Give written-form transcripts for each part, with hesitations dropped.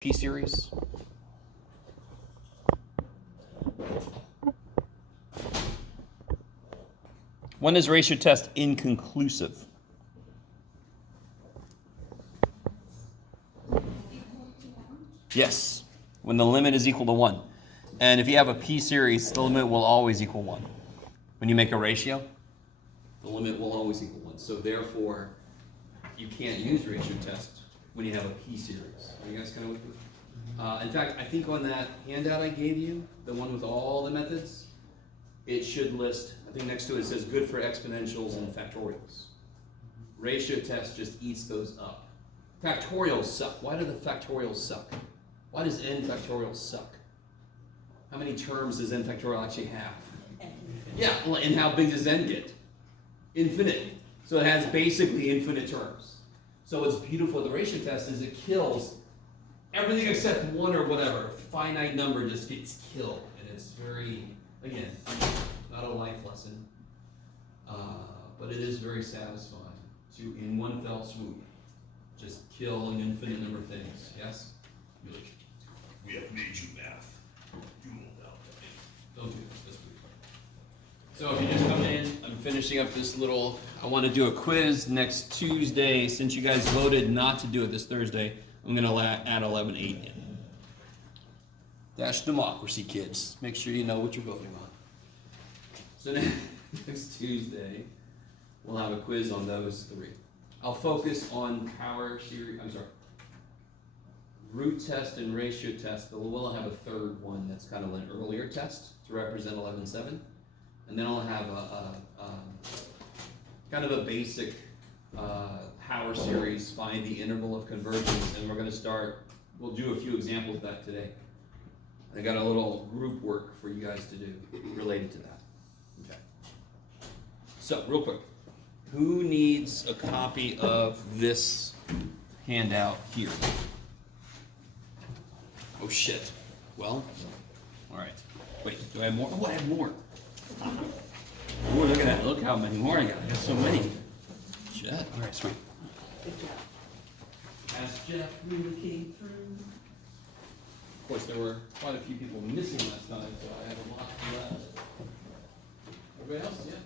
P-series. When is ratio test inconclusive? Yes, when the limit is equal to 1. And if you have a P-series, the limit will always equal 1. When you make a ratio, the limit will always equal 1. So therefore, you can't use ratio test when you have a P-series. Are you guys kind of with me? In fact, I think on that handout I gave you, the one with all the methods, it should list, I think next to it says good for exponentials and factorials. Ratio test just eats those up. Factorials suck. Why do the factorials suck? Why does n factorial suck? How many terms does n factorial actually have? Yeah, and how big does n get? Infinite. So it has basically infinite terms. So what's beautiful with the ratio test is it kills everything except one or whatever. Finite number just gets killed. And it's very, again, not a life lesson, but it is very satisfying to, in one fell swoop, just kill an infinite number of things. Yes? You're like, we have made you math. You will now that. Don't do that. That's pretty funny. So if you just come in, I'm finishing up this little, I want to do a quiz next Tuesday. Since you guys voted not to do it this Thursday, I'm going to add 11.8 in. Dash democracy, kids. Make sure you know what you're voting on. So next Tuesday, we'll have a quiz on those three. I'll focus on root test and ratio test, but we'll have a third one that's kind of an earlier test to represent 11.7. And then I'll have a kind of a basic power series, find the interval of convergence, and we're going to start, we'll do a few examples of that today. I got a little group work for you guys to do related to that. Okay. So, real quick, who needs a copy of this handout here? Oh shit. Well, all right. Wait, do I have more? Oh, I have more. Oh, look at that. Look how many more I got. I got so many. Shit. All right, sweet. Good job. As Jeff really came through. Of course, there were quite a few people missing last time, so I have a lot left. Everybody else, yeah?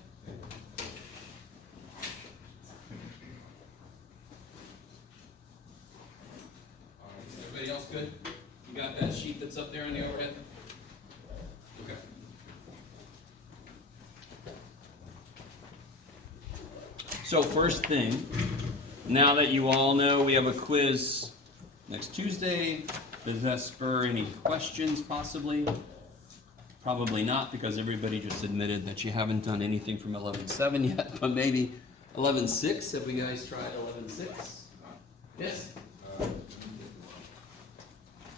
All right, everybody else good? You got that sheet that's up there on the overhead? Okay. So first thing, now that you all know we have a quiz next Tuesday, does that spur any questions possibly? Probably not, because everybody just admitted that you haven't done anything from 11.7 yet, but maybe 11.6. Have we guys tried 11.6? Yes?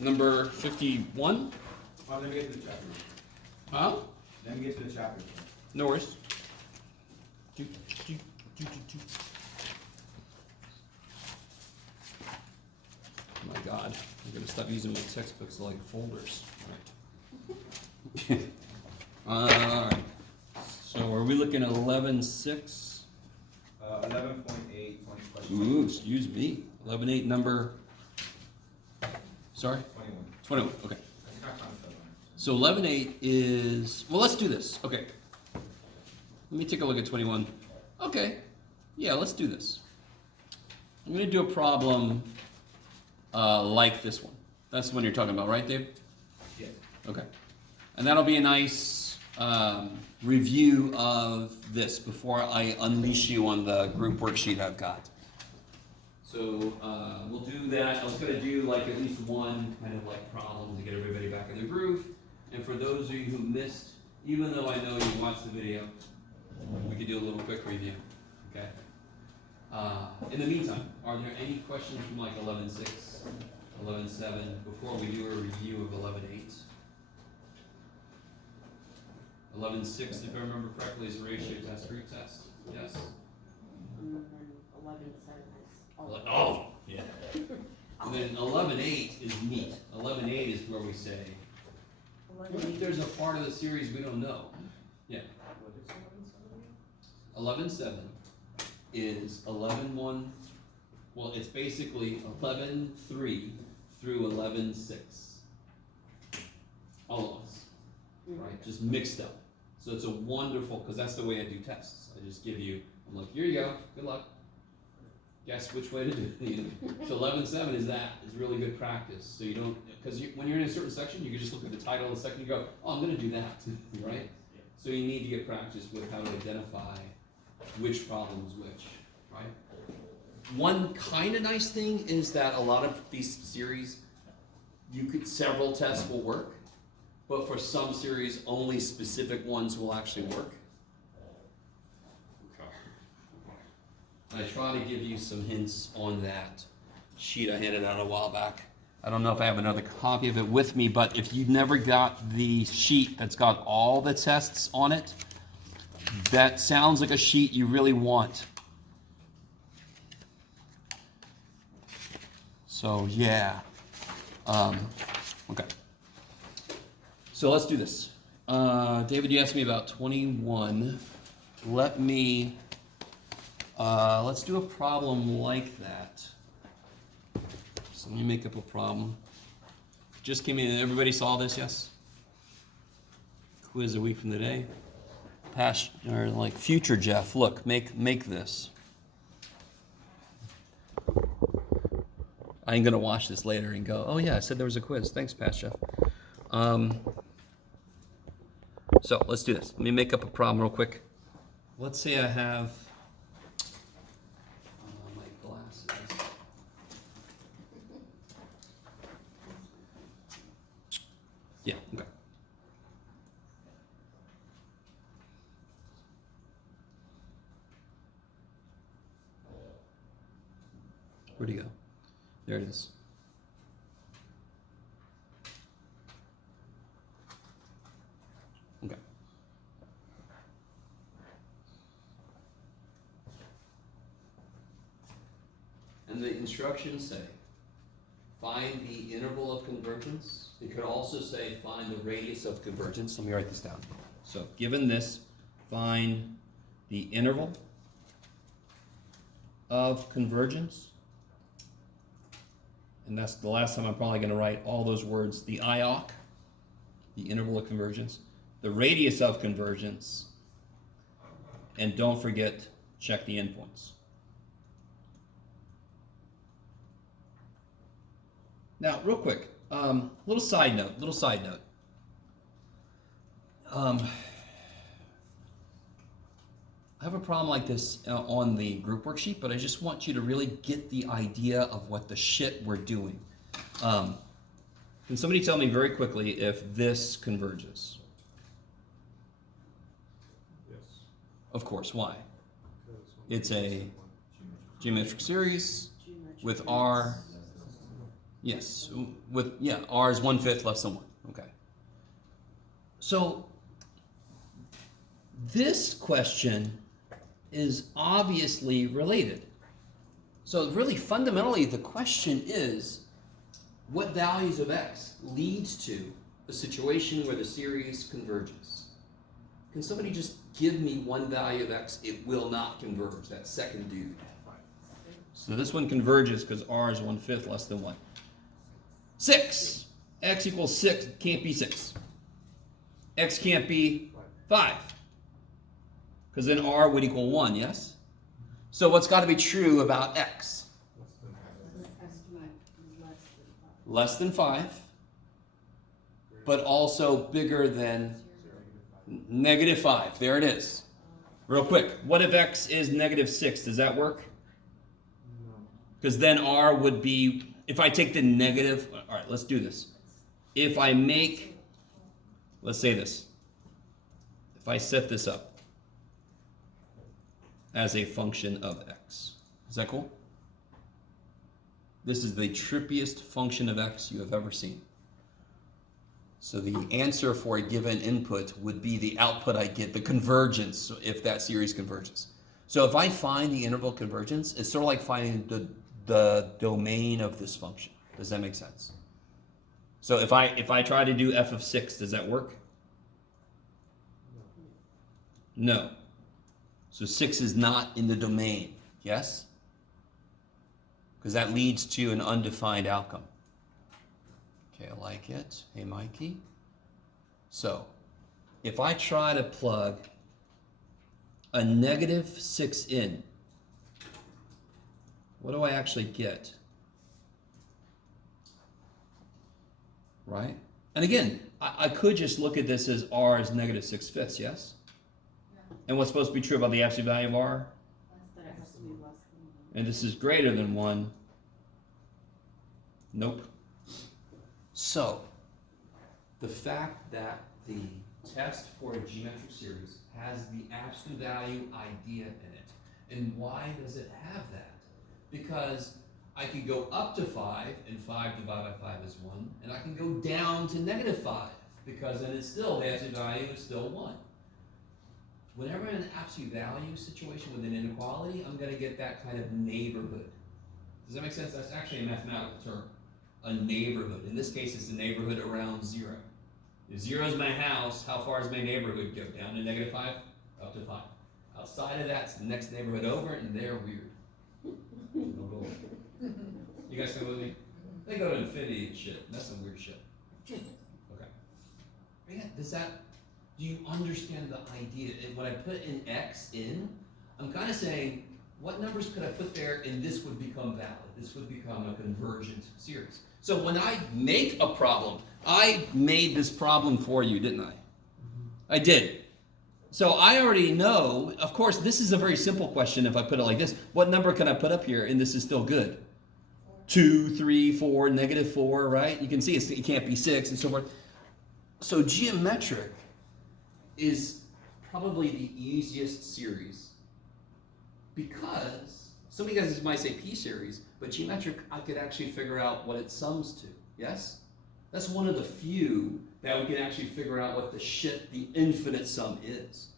Number 51? Let me get to the chapter. Huh? Let me get to the chapter. No worries. Oh my God, I'm gonna stop using my textbooks like folders. All right. All right. So are we looking at 11.6? 11.8, Ooh, excuse me. 11.8 number. Sorry. 21. 21. Okay. So 11.8 is, well, let's do this. Okay. Let me take a look at 21. Okay. Yeah, let's do this. I'm going to do a problem like this one. That's the one you're talking about, right, Dave? Yes. Okay. And that'll be a nice review of this before I unleash you on the group worksheet I've got. So we'll do that. I was going to do like at least one kind of like problem to get everybody back in the groove. And for those of you who missed, even though I know you watched the video, we could do a little quick review. Okay. In the meantime, are there any questions from like 11.6, 11.7 before we do a review of 11.8? 11.6, if I remember correctly, is ratio test, root test. Yes? And then 11.7 is. Oh, yeah. And then 11.8 is neat. 11.8 is where we say, what if there's a part of the series we don't know? Yeah. 11.7 is 11.1. Well, it's basically 11.3 through 11.6. All of us, right? Just mixed up. So it's a wonderful, because that's the way I do tests. I just give you, I'm like, here you go, good luck. Guess which way to do it. So 11.7 is really good practice. So you don't, because when you're in a certain section, you can just look at the title of the section and go, oh, I'm going to do that, right? So you need to get practice with how to identify which problem is which, right? One kind of nice thing is that a lot of these series, several tests will work, but for some series, only specific ones will actually work. I try to give you some hints on that sheet I handed out a while back. I don't know if I have another copy of it with me, but if you've never got the sheet that's got all the tests on it, that sounds like a sheet you really want. So yeah, okay. So let's do this. David, you asked me about 21. Let's do a problem like that. So let me make up a problem. Just came in, everybody saw this, yes? Quiz a week from today. Past, or like future Jeff, look, make this. I ain't gonna watch this later and go, oh yeah, I said there was a quiz. Thanks, past Jeff. So let's do this. Let me make up a problem real quick. Let's say I have my glasses. Yeah, okay. Where'd he go? There it is. Okay. And the instructions say, find the interval of convergence. It could also say, find the radius of convergence. Let me write this down. So, given this, find the interval of convergence. And that's the last time I'm probably going to write all those words. The IOC, the interval of convergence. The radius of convergence. And don't forget, check the endpoints. Now, real quick, little side note. I have a problem like this on the group worksheet, but I just want you to really get the idea of what the shit we're doing. Can somebody tell me very quickly if this converges? Yes. Of course, why? It's a geometric series with R. Yes, R is 1/5 less than 1. Okay. So this question is obviously related. So really fundamentally the question is, what values of x leads to a situation where the series converges? Can somebody just give me one value of x it will not converge, that second dude? So this one converges because r is 1/5 less than 1. 6. X equals 6. Can't be 6. X can't be 5. Because then r would equal 1, yes? So what's got to be true about x? Less than 5. But also bigger than -5. There it is. Real quick. What if x is -6? Does that work? No. Because then r would be, if I take the negative, all right, let's do this. If I make, let's say this. If I set this up as a function of x. Is that cool? This is the trippiest function of x you have ever seen. So the answer for a given input would be the output I get, the convergence, if that series converges. So if I find the interval convergence, it's sort of like finding the domain of this function. Does that make sense? So if I try to do f of 6, does that work? No. So 6 is not in the domain, yes? Because that leads to an undefined outcome. Okay, I like it. Hey, Mikey. So, if I try to plug a negative 6 in, what do I actually get? Right? And again, I could just look at this as r is negative 6/5, yes? Yeah. And what's supposed to be true about the absolute value of r? That it has to be less than 1. And this is greater than 1. Nope. So, the fact that the test for a geometric series has the absolute value idea in it. And why does it have that? Because I could go up to 5, and 5 divided by 5 is 1, and I can go down to negative 5, because then it's still, the absolute value is still 1. Whenever in an absolute value situation with an inequality, I'm going to get that kind of neighborhood. Does that make sense? That's actually a mathematical term. A neighborhood. In this case, it's a neighborhood around 0. If 0 is my house, how far does my neighborhood go? Down to negative 5? Up to 5. Outside of that, it's the next neighborhood over, and they're weird. They'll go over. You guys come with me? They go to infinity and shit. That's some weird shit. Okay. Yeah, do you understand the idea? And when I put in x in, I'm kind of saying, what numbers could I put there and this would become valid? This would become a convergent series. So when I make a problem, I made this problem for you, didn't I? I did. So I already know, of course, this is a very simple question if I put it like this. What number can I put up here and this is still good? 2, 3, 4, negative 4, right? You can see it can't be 6 and so forth. So geometric is probably the easiest series because some of you guys might say P series, but geometric, I could actually figure out what it sums to, yes? That's one of the few that we can actually figure out what the infinite sum is,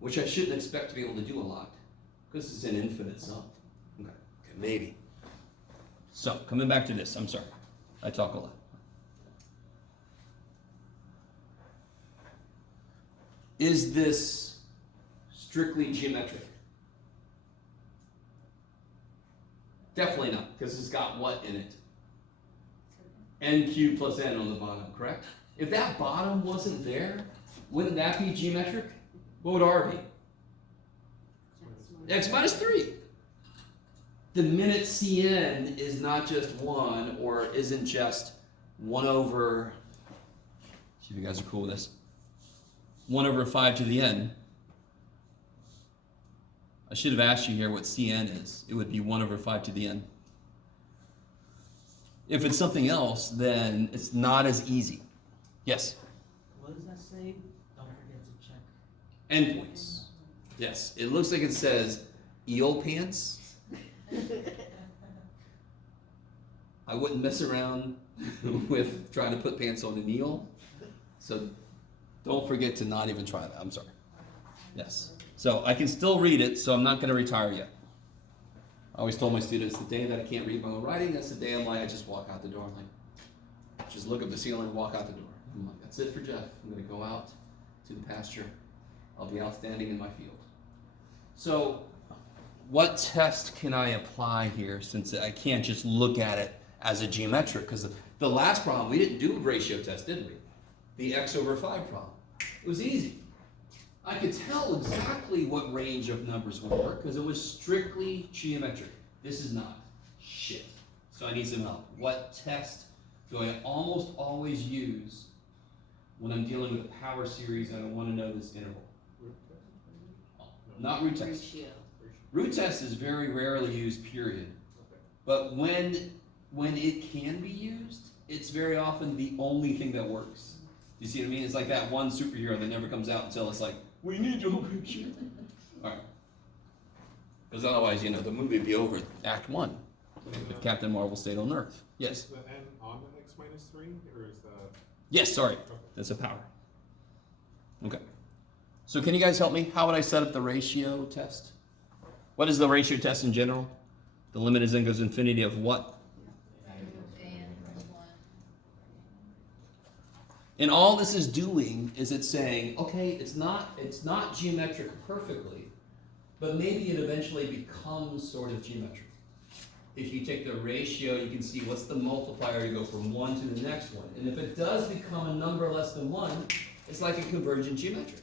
which I shouldn't expect to be able to do a lot because it's an infinite sum. Okay, maybe. So, coming back to this, I'm sorry, I talk a lot. Is this strictly geometric? Definitely not, because it's got what in it? N cubed plus n on the bottom, correct? If that bottom wasn't there, wouldn't that be geometric? What would r be? X minus 3. The minute Cn is not just 1 or isn't just 1 over, see if you guys are cool with this, 1 over 5 to the n. I should have asked you here what Cn is. It would be 1 over 5 to the n. If it's something else, then it's not as easy. Yes? What does that say? Don't forget to check. Endpoints. Yes, it looks like it says eel pants. I wouldn't mess around with trying to put pants on an eel. So don't forget to not even try that. I'm sorry. Yes. So I can still read it, so I'm not going to retire yet. I always told my students the day that I can't read my own writing, that's the day I'm like, I just walk out the door. I'm like, just look at the ceiling and walk out the door. I'm like, that's it for Jeff. I'm going to go out to the pasture. I'll be outstanding in my field. So what test can I apply here since I can't just look at it as a geometric? Because the last problem, we didn't do a ratio test, did we? The x over 5 problem. It was easy. I could tell exactly what range of numbers would work because it was strictly geometric. This is not. Shit. So I need some help. What test do I almost always use when I'm dealing with a power series and I want to know this interval? Not root test. Ratio. Root test is very rarely used, period. But when it can be used, it's very often the only thing that works. You see what I mean? It's like that one superhero that never comes out until it's like, we need your picture. All right. Because otherwise, the movie would be over at Act 1 if Captain Marvel stayed on Earth. Yes? Is the n on the x minus 3, or is that... Yes, sorry. That's a power. Okay. So can you guys help me? How would I set up the ratio test? What is the ratio test in general? The limit as n goes to infinity of what? And all this is doing is it's saying, okay, it's not geometric perfectly, but maybe it eventually becomes sort of geometric. if you take the ratio, you can see what's the multiplier, you go from 1 to the next one. And if it does become a number less than 1, it's like a convergent geometric.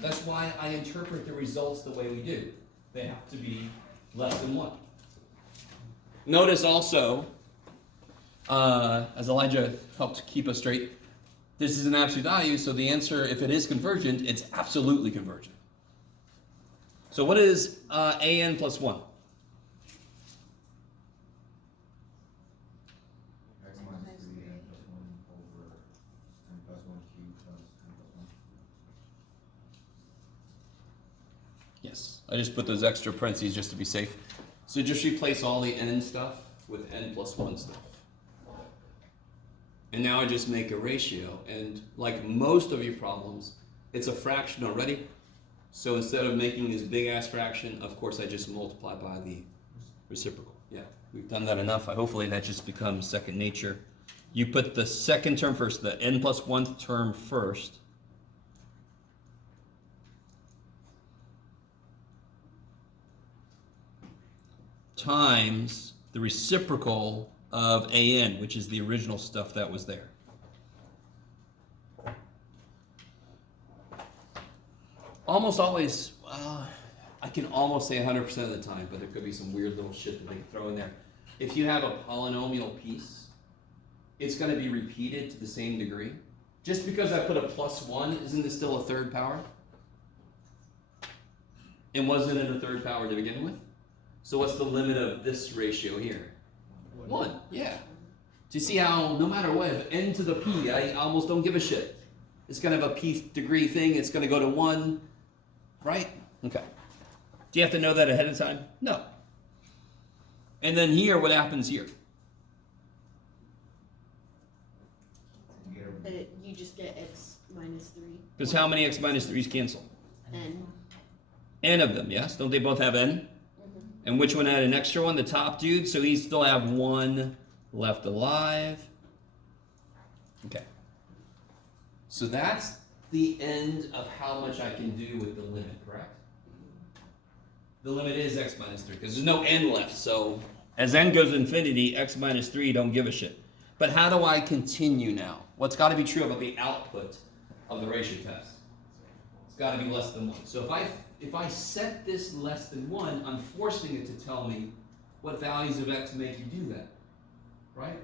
That's why I interpret the results the way we do. They have to be less than 1. Notice also, as Elijah helped keep us straight, this is an absolute value, so the answer, if it is convergent, it's absolutely convergent. So what is an plus 1? X minus 3 n plus 1 over n plus 1 cubed plus n plus 1. Yes, I just put those extra parentheses just to be safe. So just replace all the n stuff with n plus 1 stuff. And now I just make a ratio, and like most of your problems, it's a fraction already. So instead of making this big ass fraction, of course I just multiply by the reciprocal. Yeah, we've done that enough. Hopefully that just becomes second nature. You put the second term first, the n plus 1th term first. Times the reciprocal of an, which is the original stuff that was there. Almost always, I can almost say 100% of the time, but there could be some weird little shit that they can throw in there. If you have a polynomial piece, it's going to be repeated to the same degree. Just because I put a plus 1, isn't it still a third power? And wasn't it a third power to begin with? So what's the limit of this ratio here? 1, yeah. Do you see how, no matter what, if n to the p, I almost don't give a shit. It's going to have a p degree thing, it's going to go to 1, right? Okay. Do you have to know that ahead of time? No. And then here, what happens here? You get a You just get x minus 3. Because how many x minus 3's cancel? N. N of them, yes? Don't they both have n? And which one had an extra one? The top dude, so he still have 1 left alive. Okay. So that's the end of how much I can do with the limit, correct? The limit is x minus 3, because there's no n left, so as n goes to infinity, x minus 3 don't give a shit. But how do I continue now? What's got to be true about the output of the ratio test? It's got to be less than 1. So if I set this less than 1, I'm forcing it to tell me what values of x make you do that, right?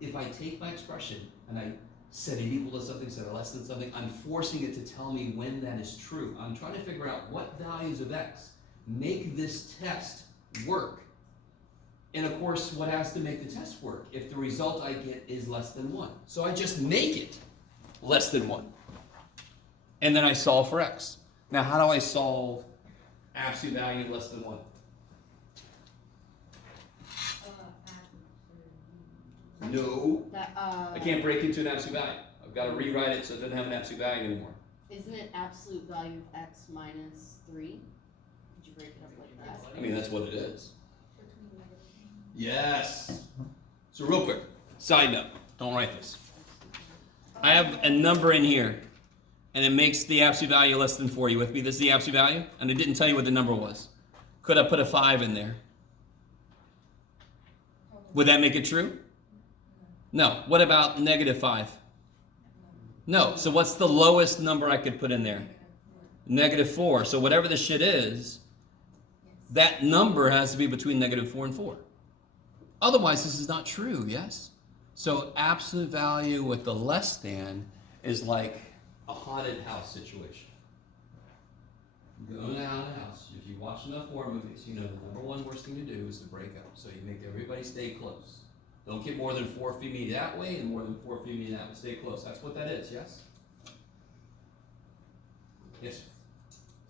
If I take my expression and I set it equal to something, set it less than something, I'm forcing it to tell me when that is true. I'm trying to figure out what values of x make this test work. And of course, what has to make the test work if the result I get is less than 1? So I just make it less than 1. And then I solve for x. Now, how do I solve absolute value less than 1? No. I can't break into an absolute value. I've got to rewrite it so it doesn't have an absolute value anymore. Isn't it absolute value of x minus 3? Did you break it up like that? I mean, that's what it is. Yes. So real quick, side note, don't write this. I have a number in here, and it makes the absolute value less than 4. You with me? This is the absolute value, and it didn't tell you what the number was. Could I put a 5 in there? Would that make it true? No. What about negative 5? No. So what's the lowest number I could put in there? Negative 4. So whatever the shit is, that number has to be between negative 4 and 4. Otherwise, this is not true, yes? So absolute value with the less than is like a haunted house situation. You go in a haunted house. If you watch enough horror movies, you know the number one worst thing to do is to break up. So you make everybody stay close. Don't get more than 4 feet that way and more than 4 feet that way. Stay close. That's what that is, yes? Yes?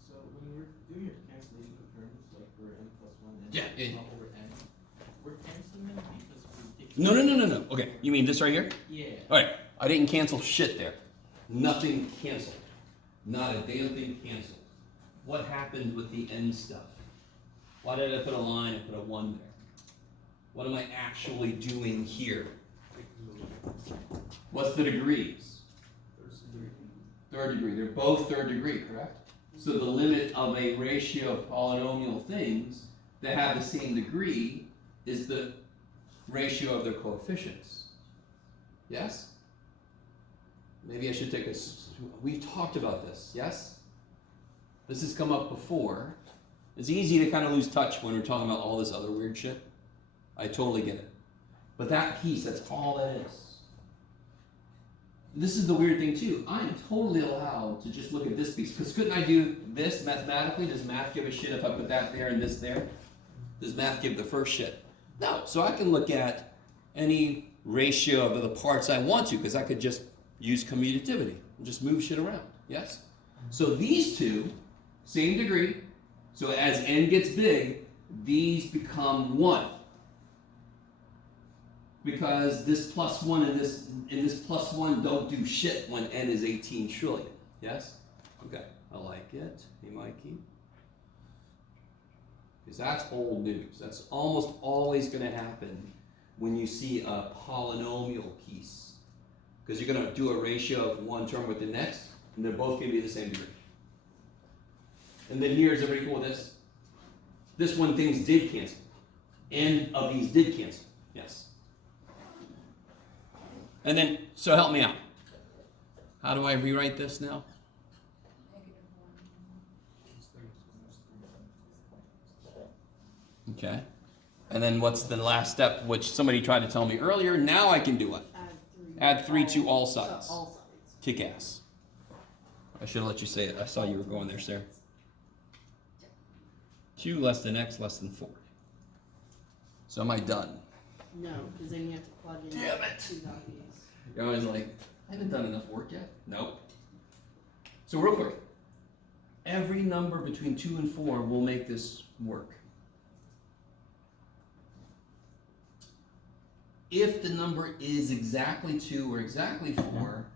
So when we're doing your cancellation of terms, like for n plus 1 and Yeah, yeah. over n, we're canceling them because we're No. Okay, you mean this right here? Yeah. All right, I didn't cancel shit there. Nothing canceled. Not a damn thing canceled. What happened with the end stuff? Why did I put a line and put a 1 there? What am I actually doing here? What's the degrees? Third degree. They're both third degree, correct? So the limit of a ratio of polynomial things that have the same degree is the ratio of their coefficients. Yes? Maybe I should take a... We've talked about this, yes? This has come up before. It's easy to kind of lose touch when we're talking about all this other weird shit. I totally get it. But that piece, that's all that is. This is the weird thing too. I am totally allowed to just look at this piece. Because couldn't I do this mathematically? Does math give a shit if I put that there and this there? Does math give the first shit? No. So I can look at any ratio of the parts I want to, because I could just use commutativity and just move shit around. Yes? So these two, same degree. So as n gets big, these become 1. Because this plus 1 and this plus 1 don't do shit when n is 18 trillion. Yes? Okay, I like it. Hey, Mikey. Because that's old news. That's almost always going to happen when you see a polynomial piece. Because you're going to do a ratio of one term with the next, and they're both going to be the same degree. And then here, is everybody cool with this? This one, things did cancel. N of these did cancel. Yes. And then, so help me out. How do I rewrite this now? Okay. And then what's the last step, which somebody tried to tell me earlier? Now I can do what? Add 3 to all sides. All sides. Kick ass. I should have let you say it. I saw you were going there, Sarah. 2 less than x less than 4. So am I done? No, because then you have to plug in Damn it. 2 values. You're always like, I haven't done enough work yet. Nope. So real quick, every number between 2 and 4 will make this work. If the number is exactly 2 or exactly 4,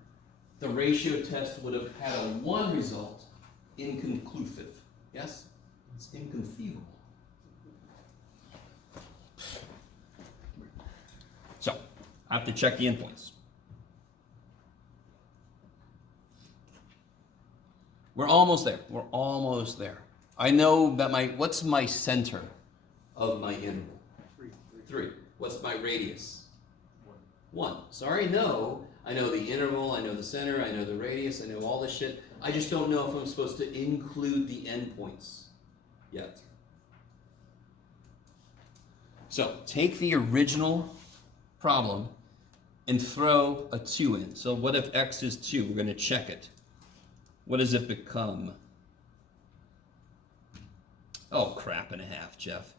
the ratio test would have had a 1 result, inconclusive. Yes? It's inconceivable. So, I have to check the endpoints. We're almost there. We're almost there. I know that what's my center of my interval? 3. What's my radius? 1. So I already know. I know the interval, I know the center, I know the radius, I know all this shit. I just don't know if I'm supposed to include the endpoints yet. So take the original problem and throw a 2 in. So what if x is 2? We're going to check it. What does it become? Oh, crap and a half, Jeff.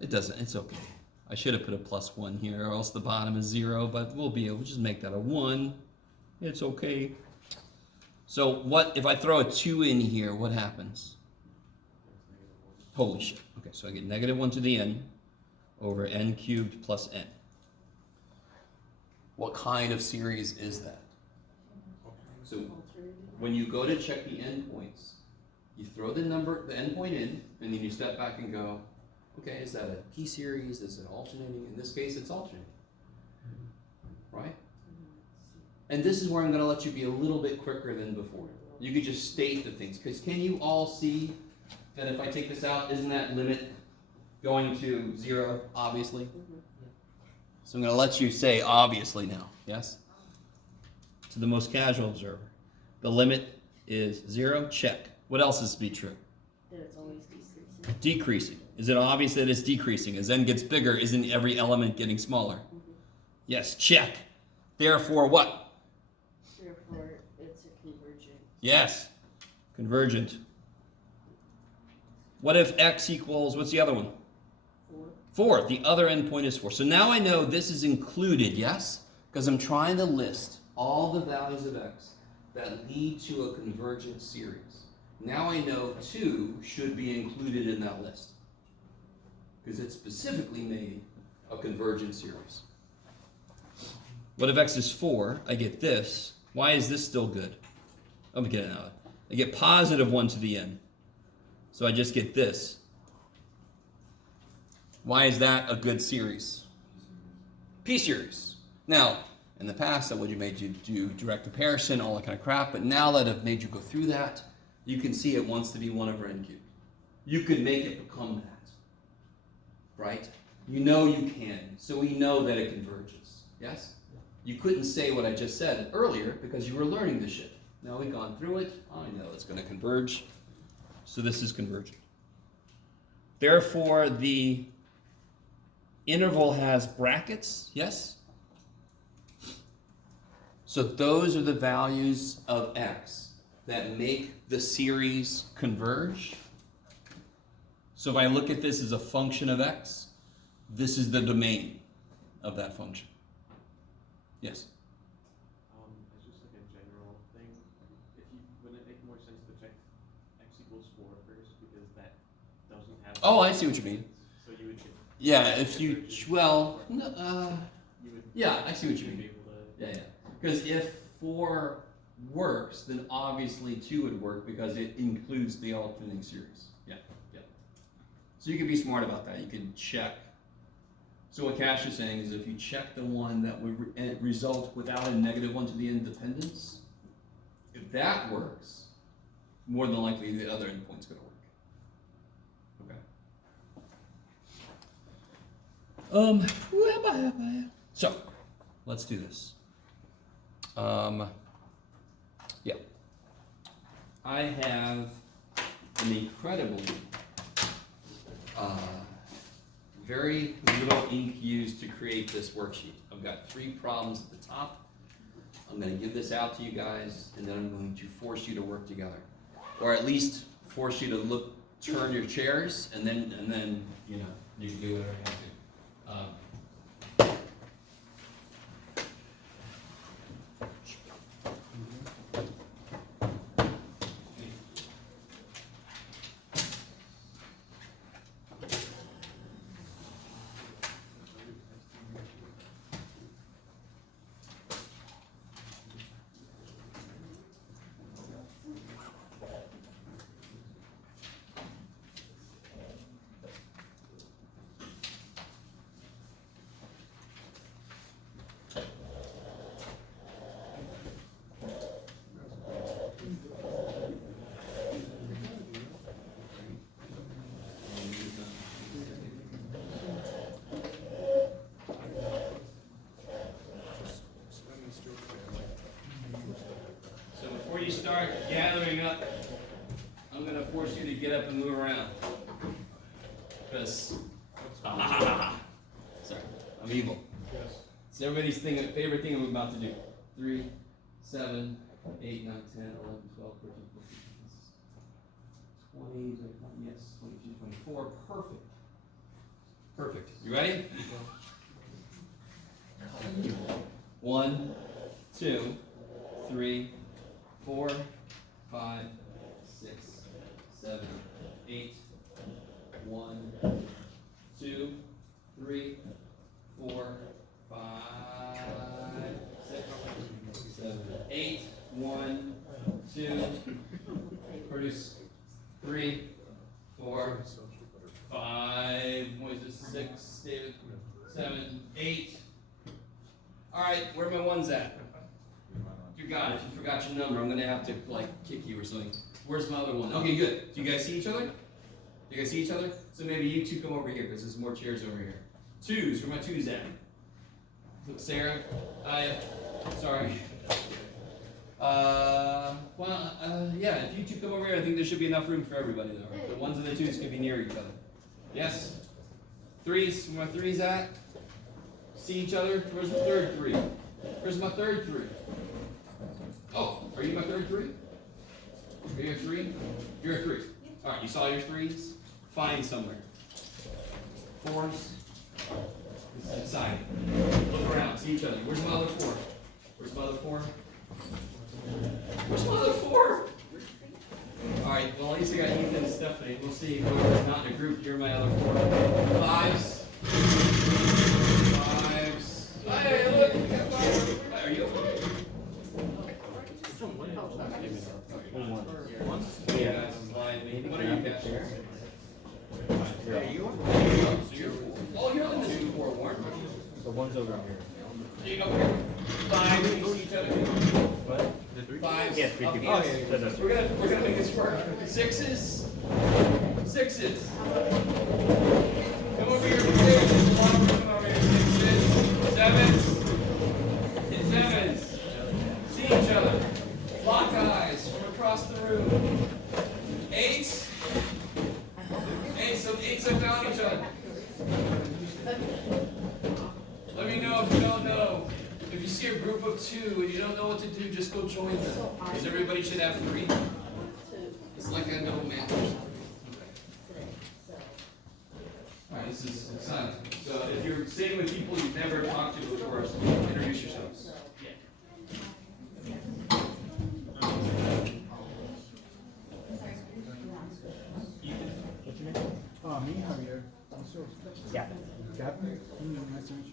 It doesn't, it's okay. I should have put a plus 1 here, or else the bottom is 0, but we'll just make that a 1. It's okay. So what, if I throw a 2 in here, what happens? Holy shit. Okay, so I get negative 1 to the n over n cubed plus n. What kind of series is that? So when you go to check the endpoints, you throw the endpoint in, and then you step back and go, okay, is that a p-series? Is it alternating? In this case, it's alternating. Right? And this is where I'm going to let you be a little bit quicker than before. You could just state the things. Because can you all see that if I take this out, isn't that limit going to 0, obviously? So I'm going to let you say obviously now. Yes? To the most casual observer. The limit is 0, check. What else is to be true? That it's always decreasing. Decreasing. Is it obvious that it's decreasing? As n gets bigger, isn't every element getting smaller? Yes, check. Therefore what? Therefore, it's a convergent. Yes, convergent. What if x equals, what's the other one? 4. The other endpoint is 4. So now I know this is included, yes? Because I'm trying to list all the values of x that lead to a convergent series. Now I know 2 should be included in that list. Because it specifically made a convergent series. What if x is 4? I get this. Why is this still good? I'm getting out. I get positive 1 to the n. So I just get this. Why is that a good series? P-series. Now, in the past, that would have made you do direct comparison, all that kind of crap, but now that I've made you go through that, you can see it wants to be 1 over n cubed. You could make it become that. right? You know you can, so we know that it converges, yes? You couldn't say what I just said earlier because you were learning this shit. Now we've gone through it, I know it's gonna converge, so this is convergent. Therefore, the interval has brackets, yes? So those are the values of x that make the series converge. So if I look at this as a function of x, this is the domain of that function. Yes? It's just like a general thing. Wouldn't it make more sense to check x equals 4 first, because that doesn't have. Oh, I see what you mean. So you would get. Yeah, if you, well, no, You would. yeah, I see what you Be mean. able to. Yeah, yeah. Because if 4 works, then obviously 2 would work because it includes the alternating series. Yeah, yeah. So you can be smart about that. You can check. So what Cash is saying is if you check the one that would result without a negative one to the independence, if that works, more than likely the other endpoint's going to work. Okay. So let's do this. Yeah. I have an incredibly very little ink used to create this worksheet. I've got 3 problems at the top. I'm going to give this out to you guys, and then I'm going to force you to work together, or at least force you to turn your chairs, and then you know you can do whatever you have to. So before you start gathering up, I'm going to force you to get up and move around. Because, sorry, I'm evil. It's everybody's favorite thing I'm about to do. 3, 7, 8, 9, 10, 11, 12, 13, 14, 20, 21, yes, 22, 24. Perfect. Perfect. You ready? 1, 2, 3, 4, 5, 6, 7, 8, 1, 2, 3, 4, 5, 6, 7, 8, 1, 2, produce 3, 4, 5, what is this, 6, David, 7, 8. All right, where are my ones at? You got it. If you forgot your number, I'm gonna have to kick you or something. Where's my other one? Okay, good. Do you guys see each other? Do you guys see each other? So maybe you 2 come over here because there's more chairs over here. 2s, where my 2s at? Sarah, sorry. Yeah, if you 2 come over here, I think there should be enough room for everybody though. Right? The 1s and the 2s can be near each other. Yes? 3s, where my 3s at? See each other? Where's the 3rd 3? Where's my 3rd 3? Oh, are you my 3rd 3? Are you a 3? You're a 3. Alright, you saw your 3s? Find somewhere. 4s? Inside. Look around, see each other. Where's my other 4? Where's my other 4? Where's my other 4? Alright, well at least I got Ethan and Stephanie. We'll see whoever's not in a group. You're my other 4. 5s? 5s. Hey, look! We got 5. Are you a 5? Yeah, guys, slide me. What are you, Cash? There you are. So you're 4. Oh, you're on this 4, Warren. The one's over here. There you go. 5, you see each other. What? 5s. Yes, we up can. against- Oh, yeah. We're gonna make this work. 6s. 6s. Come over your positions. One person over here. Sixes, sevens, and sevens. See each other. Lock eyes from across the room. Eights. Eights have found each other. Let me know if you don't know. If you see a group of two and you don't know what to do, just go join them. Because everybody should have 3. It's like a no match. Alright, this is exciting. So if you're sitting with people you've never talked to before, introduce yourselves. What's your name? Me, Javier. What's yours? Gavin. Gavin? Nice to meet you.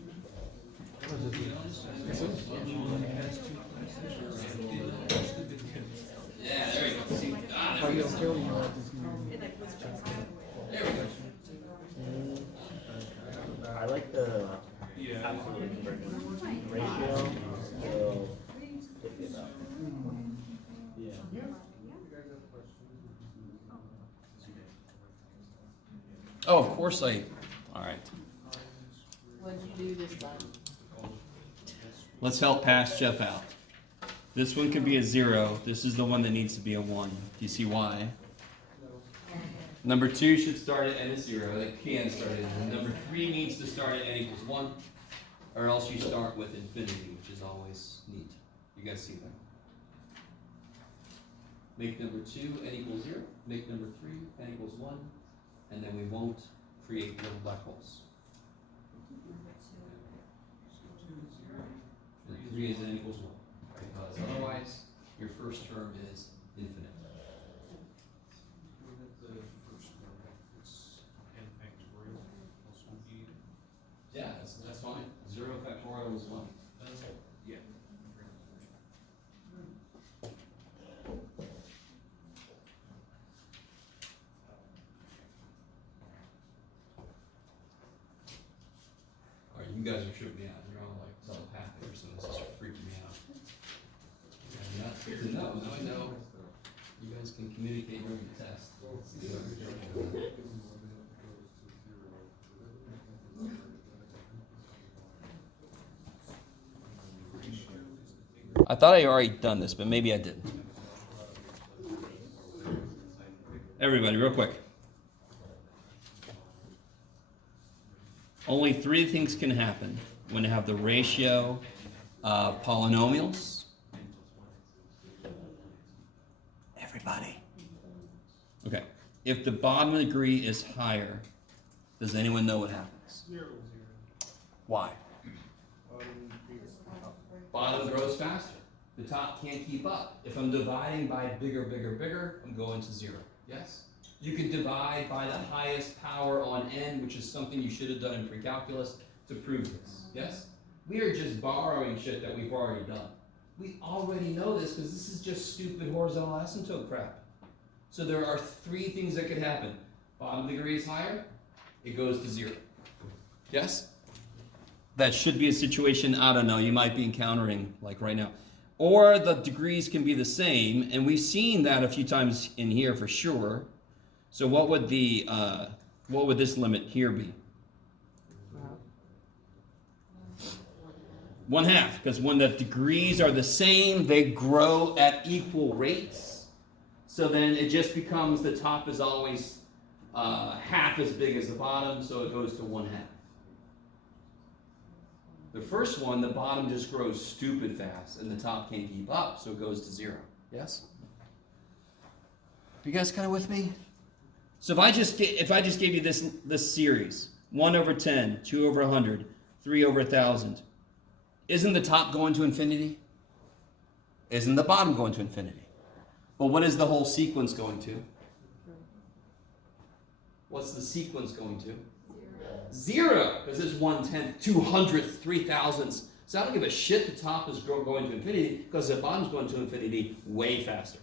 Yeah, there we go. See, there we Javier go. Kelly, you know, this There we go. I like the absolute conversion ratio. So, look it up. Yeah. Oh, of course I. Alright. What'd you do this time? Let's help pass Jeff out. This one could be a 0. This is the one that needs to be a 1. Do you see why? Number 2 should start at n is 0. It can start at n. Number 3 needs to start at n equals 1. Or else you start with infinity, which is always neat. You guys see that? Make number 2 n equals 0. Make number 3 n equals 1. And then we won't create little black holes. And 3 is n equals 1. Because otherwise, your first term is infinite. Yeah, that's fine. 0 factorial is 1. Yeah. Alright, you guys are tripping me out. You're all like telepathic or something. This is freaking me out. Yeah, that's good to know. Now I know you guys can communicate during the test. I thought I already done this, but maybe I didn't. Everybody, real quick. Only 3 things can happen when you have the ratio of polynomials. Everybody. Okay. If the bottom degree is higher, does anyone know what happens? 0, 0. Why? Bottom grows faster. The top can't keep up. If I'm dividing by bigger, I'm going to 0. Yes? You could divide by the highest power on n, which is something you should have done in pre-calculus to prove this. Yes? We are just borrowing shit that we've already done. We already know this because this is just stupid horizontal asymptote crap. So there are 3 things that could happen. Bottom degree is higher, it goes to 0. Yes? That should be a situation, I don't know, you might be encountering like right now. Or the degrees can be the same, and we've seen that a few times in here for sure. So what would this limit here be? 1/2, because when the degrees are the same, they grow at equal rates. So then it just becomes the top is always half as big as the bottom, so it goes to 1/2. The first one, the bottom just grows stupid fast, and the top can't keep up, so it goes to 0. Yes? You guys kind of with me? So if I just gave you this series, 1/10, 2/100, 3/1000, isn't the top going to infinity? Isn't the bottom going to infinity? But what is the whole sequence going to? What's the sequence going to? 0, because it's 1/10, 200th, 3,000ths. So I don't give a shit the top is going to infinity, because the bottom's going to infinity way faster.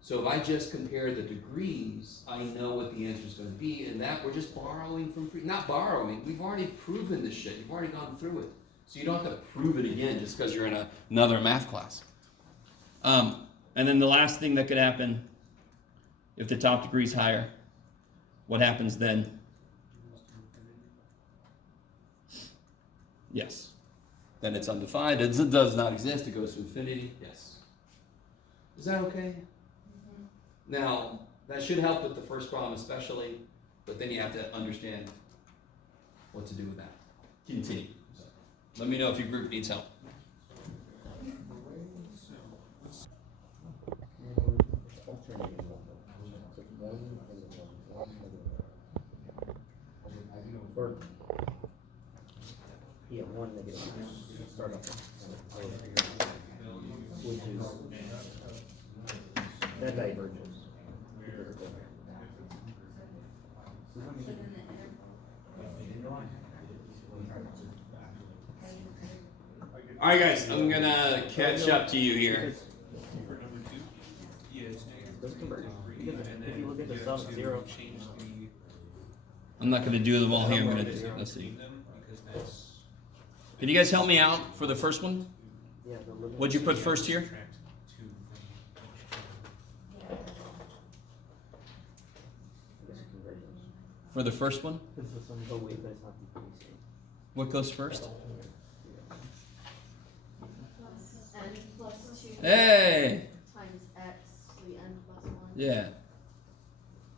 So if I just compare the degrees, I know what the answer is going to be, and that we're just borrowing from, not borrowing, we've already proven this shit. You've already gone through it. So you don't have to prove it again just because you're in another math class. And then the last thing that could happen, if the top degree is higher, what happens then? Yes. Then it's undefined. It does not exist. It goes to infinity. Yes. Is that okay? Now, that should help with the first problem especially, but then you have to understand what to do with that. Continue. Let me know if your group needs help. Or, yeah, one negative. Start off. Which is, that diverges. All right, guys, I'm gonna catch up to you here. Those converge. Because if you look at the sum, 0. I'm not gonna do them all here. I'm gonna do, let's see. Can you guys help me out for the first one? Yeah, the limit. What'd you put first here? I guess it converges. For the first one? It's the sum of the weight, but it's not decreasing. What goes first? N plus 2 Hey! times x, 3n plus 1 Yeah,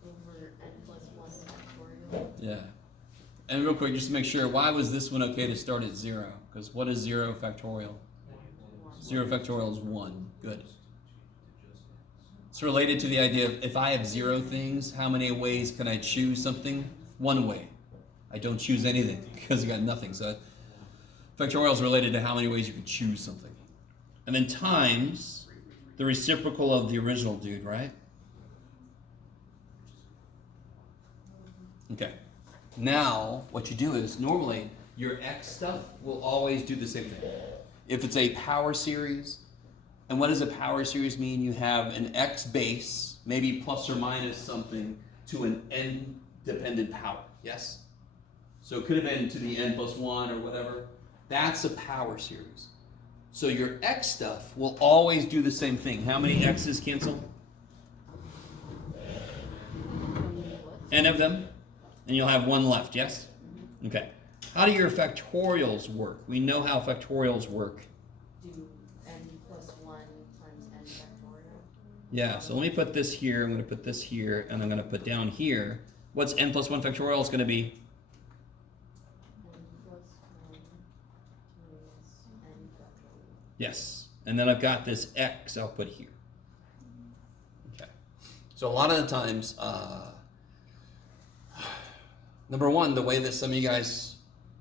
over n plus 1 factorial. yeah. And real quick, just to make sure, why was this one okay to start at 0? Because what is 0 factorial? 0 factorial is 1. Good. It's related to the idea of if I have 0 things, how many ways can I choose something? One way. I don't choose anything because you got nothing. So factorial is related to how many ways you can choose something. And then times the reciprocal of the original dude, right? Okay. Now, what you do is normally your x stuff will always do the same thing. If it's a power series, and what does a power series mean? You have an x base, maybe plus or minus something, to an n dependent power. Yes? So it could have been to the n plus 1 or whatever. That's a power series. So your x stuff will always do the same thing. How many x's cancel? N of them. And you'll have one left, yes? Okay. How do your factorials work? We know how factorials work. Do n plus 1 times n factorial. Yeah, so let me put this here, I'm going to put this here, and I'm going to put down here. What's n plus 1 factorial is going to be? N plus 1 times n factorial. Yes. And then I've got this x I'll put here. Okay. So a lot of the times, number one, the way that some of you guys,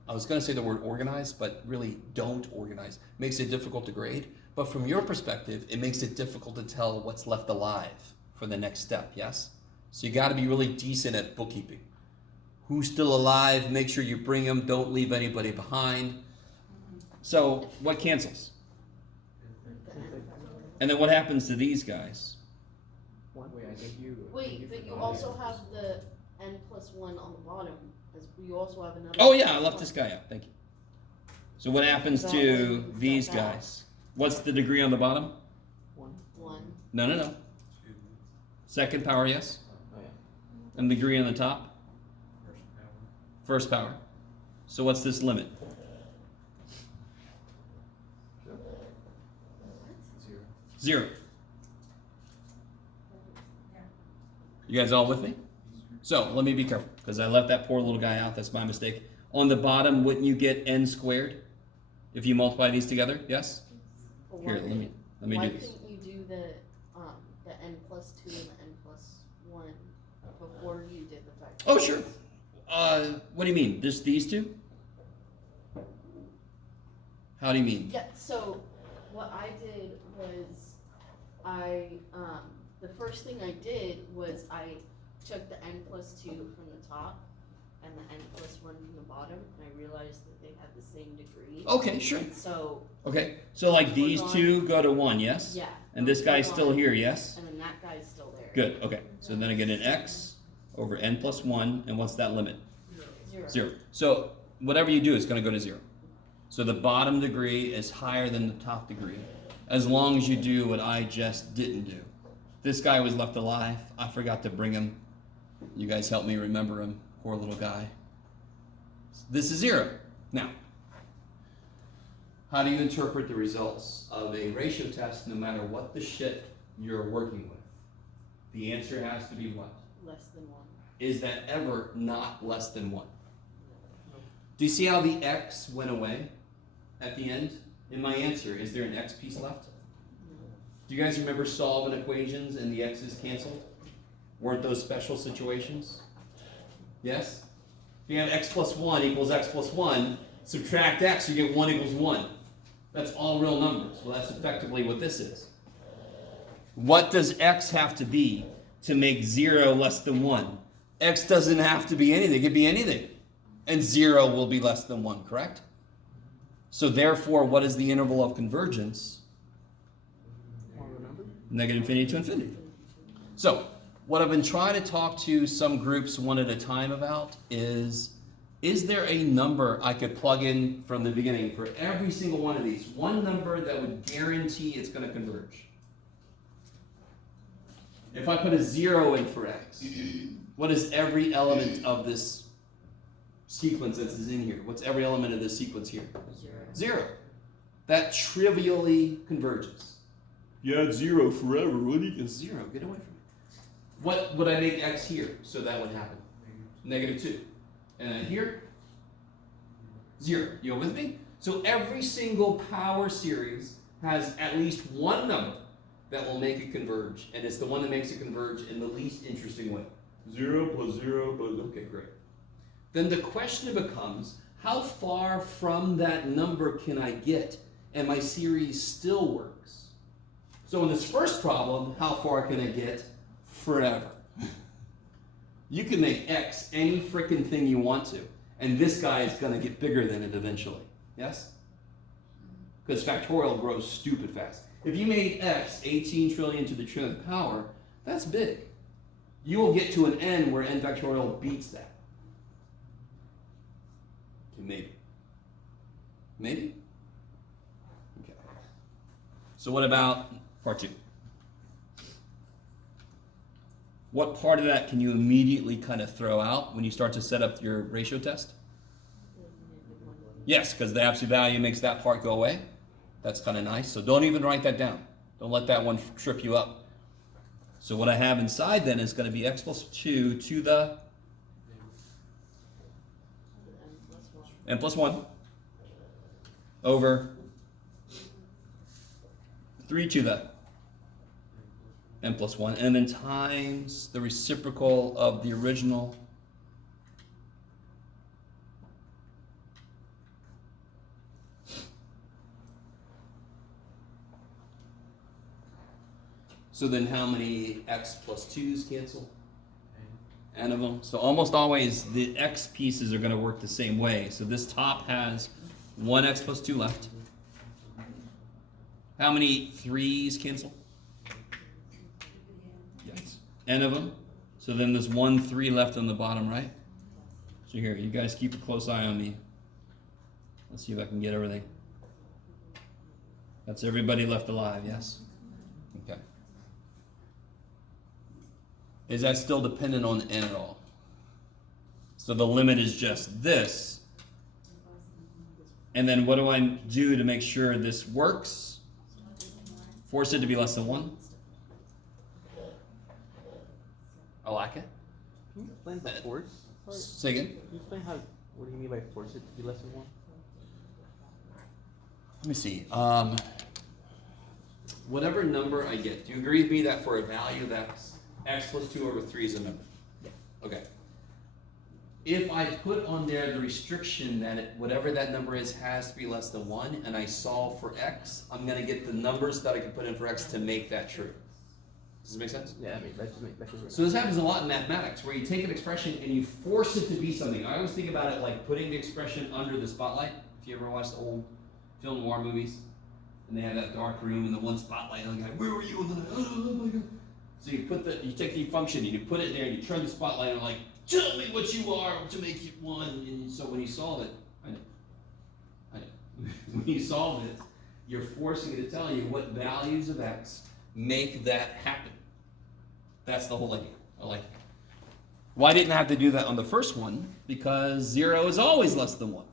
I was going to say the word organize, but really don't organize, makes it difficult to grade. But from your perspective, it makes it difficult to tell what's left alive for the next step, yes? So you got to be really decent at bookkeeping. Who's still alive? Make sure you bring them. Don't leave anybody behind. So what cancels? And then what happens to these guys? Wait, but you also have the n plus 1 on the bottom. As you also have another. Oh yeah, I left this guy out. Thank you. So what happens to these guys? What's the degree on the bottom? 1. No. Second power, yes. And the degree on the top? First power. So what's this limit? Zero. You guys all with me? So let me be careful because I left that poor little guy out. That's my mistake. On the bottom, wouldn't you get n squared if you multiply these together? Yes. But Here, let me why do this. couldn't you do the n plus 2 and the n plus 1 before you did the factorial? Oh sure. What do you mean? Just these two? How do you mean? Yeah, so what I did was the first thing I did was I took the n plus 2 from the top and the n plus 1 from the bottom, and I realized that they had the same degree. Okay, sure. And so, Okay, so like these two go to 1, yes? yeah. And this guy's still here, yes? And then that guy's still there. Good, okay. So then I get an x over n plus 1, and what's that limit? 0. 0. So whatever you do is going to go to 0. So the bottom degree is higher than the top degree, as long as you do what I just didn't do. This guy was left alive. I forgot to bring him. You guys help me remember him. Poor little guy. This is 0. Now, How do you interpret the results of a ratio test no matter what the shit you're working with? The answer has to be what? Less than 1. Is that ever not less than 1? Do you see how the x went away at the end? In my answer, is there an x piece left? Do you guys remember solving equations and the x's canceled? Weren't those special situations? Yes? If you have x plus 1 equals x plus 1, subtract x, you get 1 equals 1. That's all real numbers. Well, that's effectively what this is. What does x have to be to make 0 less than 1? X doesn't have to be anything. It could be anything. And 0 will be less than 1, correct? So therefore, what is the interval of convergence? Negative infinity to infinity. So, what I've been trying to talk to some groups one at a time about is there a number I could plug in from the beginning for every single one of these? One number that would guarantee it's going to converge. If I put a 0 in for x, what is every element of this sequence that is in here? What's every element of this sequence here? 0. That trivially converges. Yeah, it's 0 forever. What do you get? 0. Get away from it. What would I make x here so that would happen? Negative 2. And then here? 0. You with me? So every single power series has at least one number that will make it converge. And it's the one that makes it converge in the least interesting way. 0 plus 0 plus... Okay, great. Then the question becomes, how far from that number can I get and my series still works? So in this first problem, how far can I get? Forever. You can make x any freaking thing you want to, and this guy is going to get bigger than it eventually. Yes? Because factorial grows stupid fast. If you made x 18 trillion to the trillionth power, that's big. You will get to an n where n factorial beats that. Okay, maybe. Maybe? Okay. So what about part 2? What part of that can you immediately kind of throw out when you start to set up your ratio test? Yes, because the absolute value makes that part go away. That's kind of nice. So don't even write that down. Don't let that one trip you up. So what I have inside then is going to be x plus 2 to the n plus 1 over 3 to the n plus 1, and then times the reciprocal of the original so then how many x plus 2's cancel? N of them. So almost always the x pieces are going to work the same way. So this top has 1x plus 2 left. How many 3's cancel? Yes. N of them. So then there's 1 3 left on the bottom right. So here, you guys keep a close eye on me. Let's see if I can get everything. That's everybody left alive, yes? Okay. Is that still dependent on n at all? So the limit is just this. And then what do I do to make sure this works? Force it to be less than 1. I like it. Can you explain by force? Say again? Can you explain what do you mean by force it to be less than 1? Let me see. Whatever number I get, do you agree with me that for a value of x plus 2 over 3 is a number? Yeah. Okay. If I put on there the restriction that whatever that number is has to be less than 1, and I solve for x, I'm going to get the numbers that I can put in for x to make that true. Does this make sense? Yeah, I mean, that just makes sense. So this happens a lot in mathematics, where you take an expression and you force it to be something. I always think about it like putting the expression under the spotlight. If you ever watched the old film noir movies, and they have that dark room and the one spotlight, and the guy, where were you? And then, oh my God. So you take the function and you put it there and you turn the spotlight and like, tell me what you are to make it 1. And so when you solve it, I know. When you solve it, you're forcing it to tell you what values of x make that happen. That's the whole idea. I like it. Well, I didn't have to do that on the first one because 0 is always less than 1.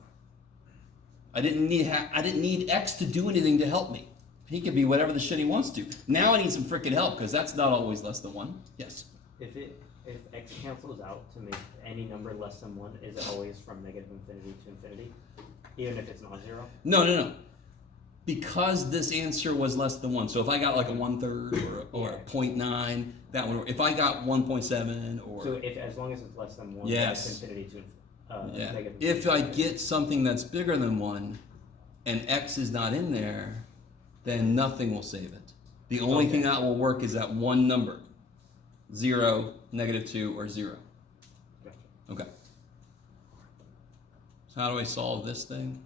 I didn't need X to do anything to help me. He can be whatever the shit he wants to. Now I need some freaking help because that's not always less than 1. Yes. If X cancels out to make any number less than 1, is it always from negative infinity to infinity? Even if it's not 0? No. Because this answer was less than 1. So if I got like a 1/3 or a 0.9, that one. If I got 1.7 or So if as long as it's less than 1, Yes. that's infinity to yeah. negative If I infinity. get something that's bigger than 1 and X is not in there, then nothing will save it. The only thing that will work is that one number. 0, -2, or 0. Gotcha. Okay. So how do I solve this thing?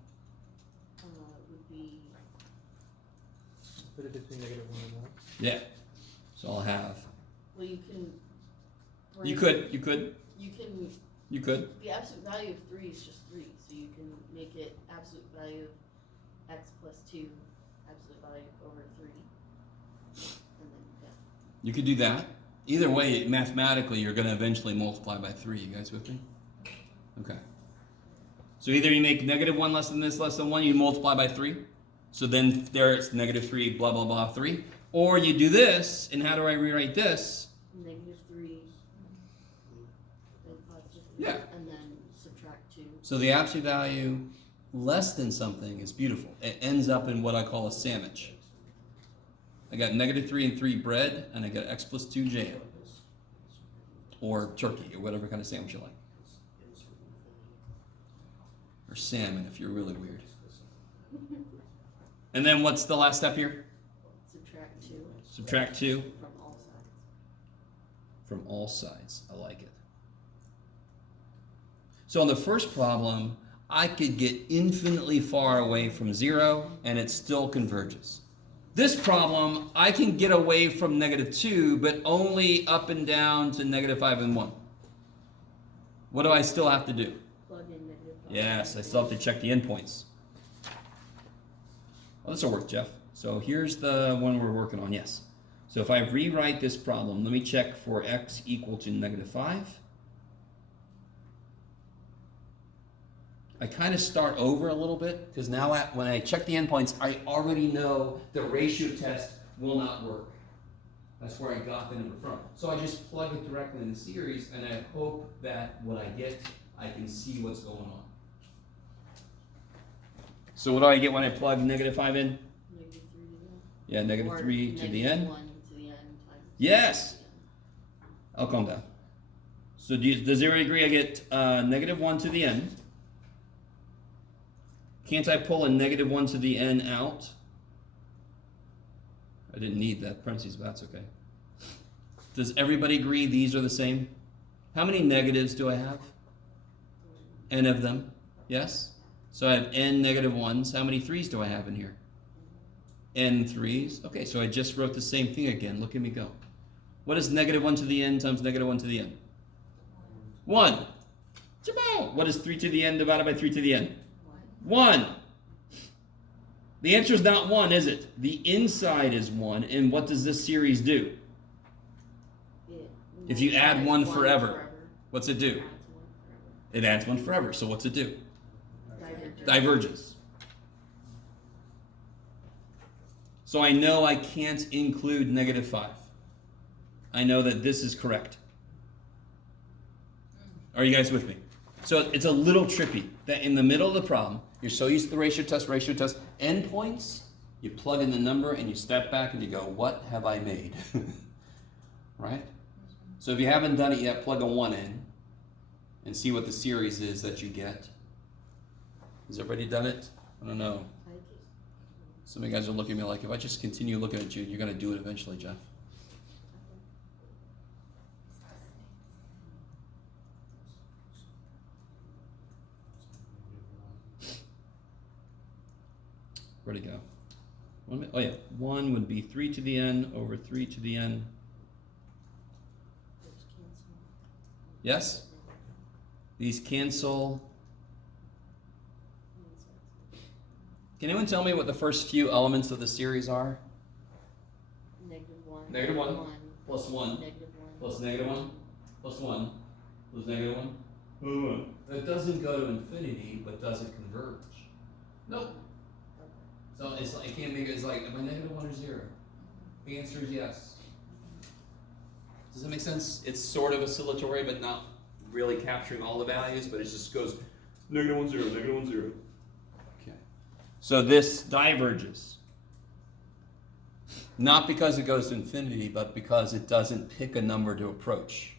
Would be, Put it between -1 and 1. Yeah. So I'll have. well, you can. You bring- could. You can, the absolute value of 3 is just 3, so you can make it absolute value of x plus 2, absolute value over 3. And then, yeah. You could do that. Either way, mathematically, you're going to eventually multiply by 3. You guys with me? Okay. So either you make -1 less than this less than 1, you multiply by 3. So then there it's -3, blah, blah, blah, 3. Or you do this, and how do I rewrite this? -3, then positive 3, Yeah. and then subtract 2. So the absolute value less than something is beautiful. It ends up in what I call a sandwich. I got -3 and 3 bread, and I got X plus 2 jam. Or turkey, or whatever kind of sandwich you like. Or salmon, if you're really weird. And then what's the last step here? Subtract 2 Subtract 2 from all sides. from all sides. I like it. So on the first problem, I could get infinitely far away from 0, and it still converges. This problem, I can get away from -2, but only up and down to -5 and 1. What do I still have to do? Plug in -5. Yes, I still have to check the endpoints. Well, this will work, Jeff. So here's the one we're working on, yes. So if I rewrite this problem, let me check for x equal to -5. I kind of start over a little bit, because now when I check the endpoints, I already know the ratio test will not work. That's where I got the number from. So I just plug it directly in the series, and I hope that when I get, I can see what's going on. So what do I get when I plug -5 in? -3 to the end. Yeah, -3 to the end. -1 to the end times. Yes! to the end. I'll calm down. So does everybody agree I get -1 to the end? Can't I pull a -1 to the n out? I didn't need that parentheses, but that's okay. Does everybody agree these are the same? How many negatives do I have? N of them. Yes? So I have n -1s. How many 3's do I have in here? N 3's. Okay, so I just wrote the same thing again. Look at me go. What is -1 to the n times -1 to the n? 1. Jamal! What is 3 to the n divided by 3 to the n? 1. The answer is not 1, is it? The inside is 1, and what does this series do? If you add one forever, what's it do? It adds 1 forever, so what's it do? Diverges. So I know I can't include -5. I know that this is correct. Are you guys with me? So it's a little trippy that in the middle of the problem, you're so used to the ratio test, endpoints, you plug in the number and you step back and you go, what have I made? Right? So if you haven't done it yet, plug a 1 in and see what the series is that you get. Has everybody done it? I don't know. Some of you guys are looking at me like, if I just continue looking at you, you're going to do it eventually, Jeff. Where'd it go? Oh yeah, 1 would be 3 to the n over 3 to the n. Yes? These cancel. Can anyone tell me what the first few elements of the series are? -1. -1 plus 1 -1. plus -1 plus 1 plus -1. That doesn't go to infinity, but does it converge? Nope. So it's like, it can't make it, it's like, am I negative 1 or 0? The answer is yes. Does that make sense? It's sort of oscillatory, but not really capturing all the values, but it just goes negative 1, 0, negative 1, 0. Okay. So this diverges. Not because it goes to infinity, but because it doesn't pick a number to approach.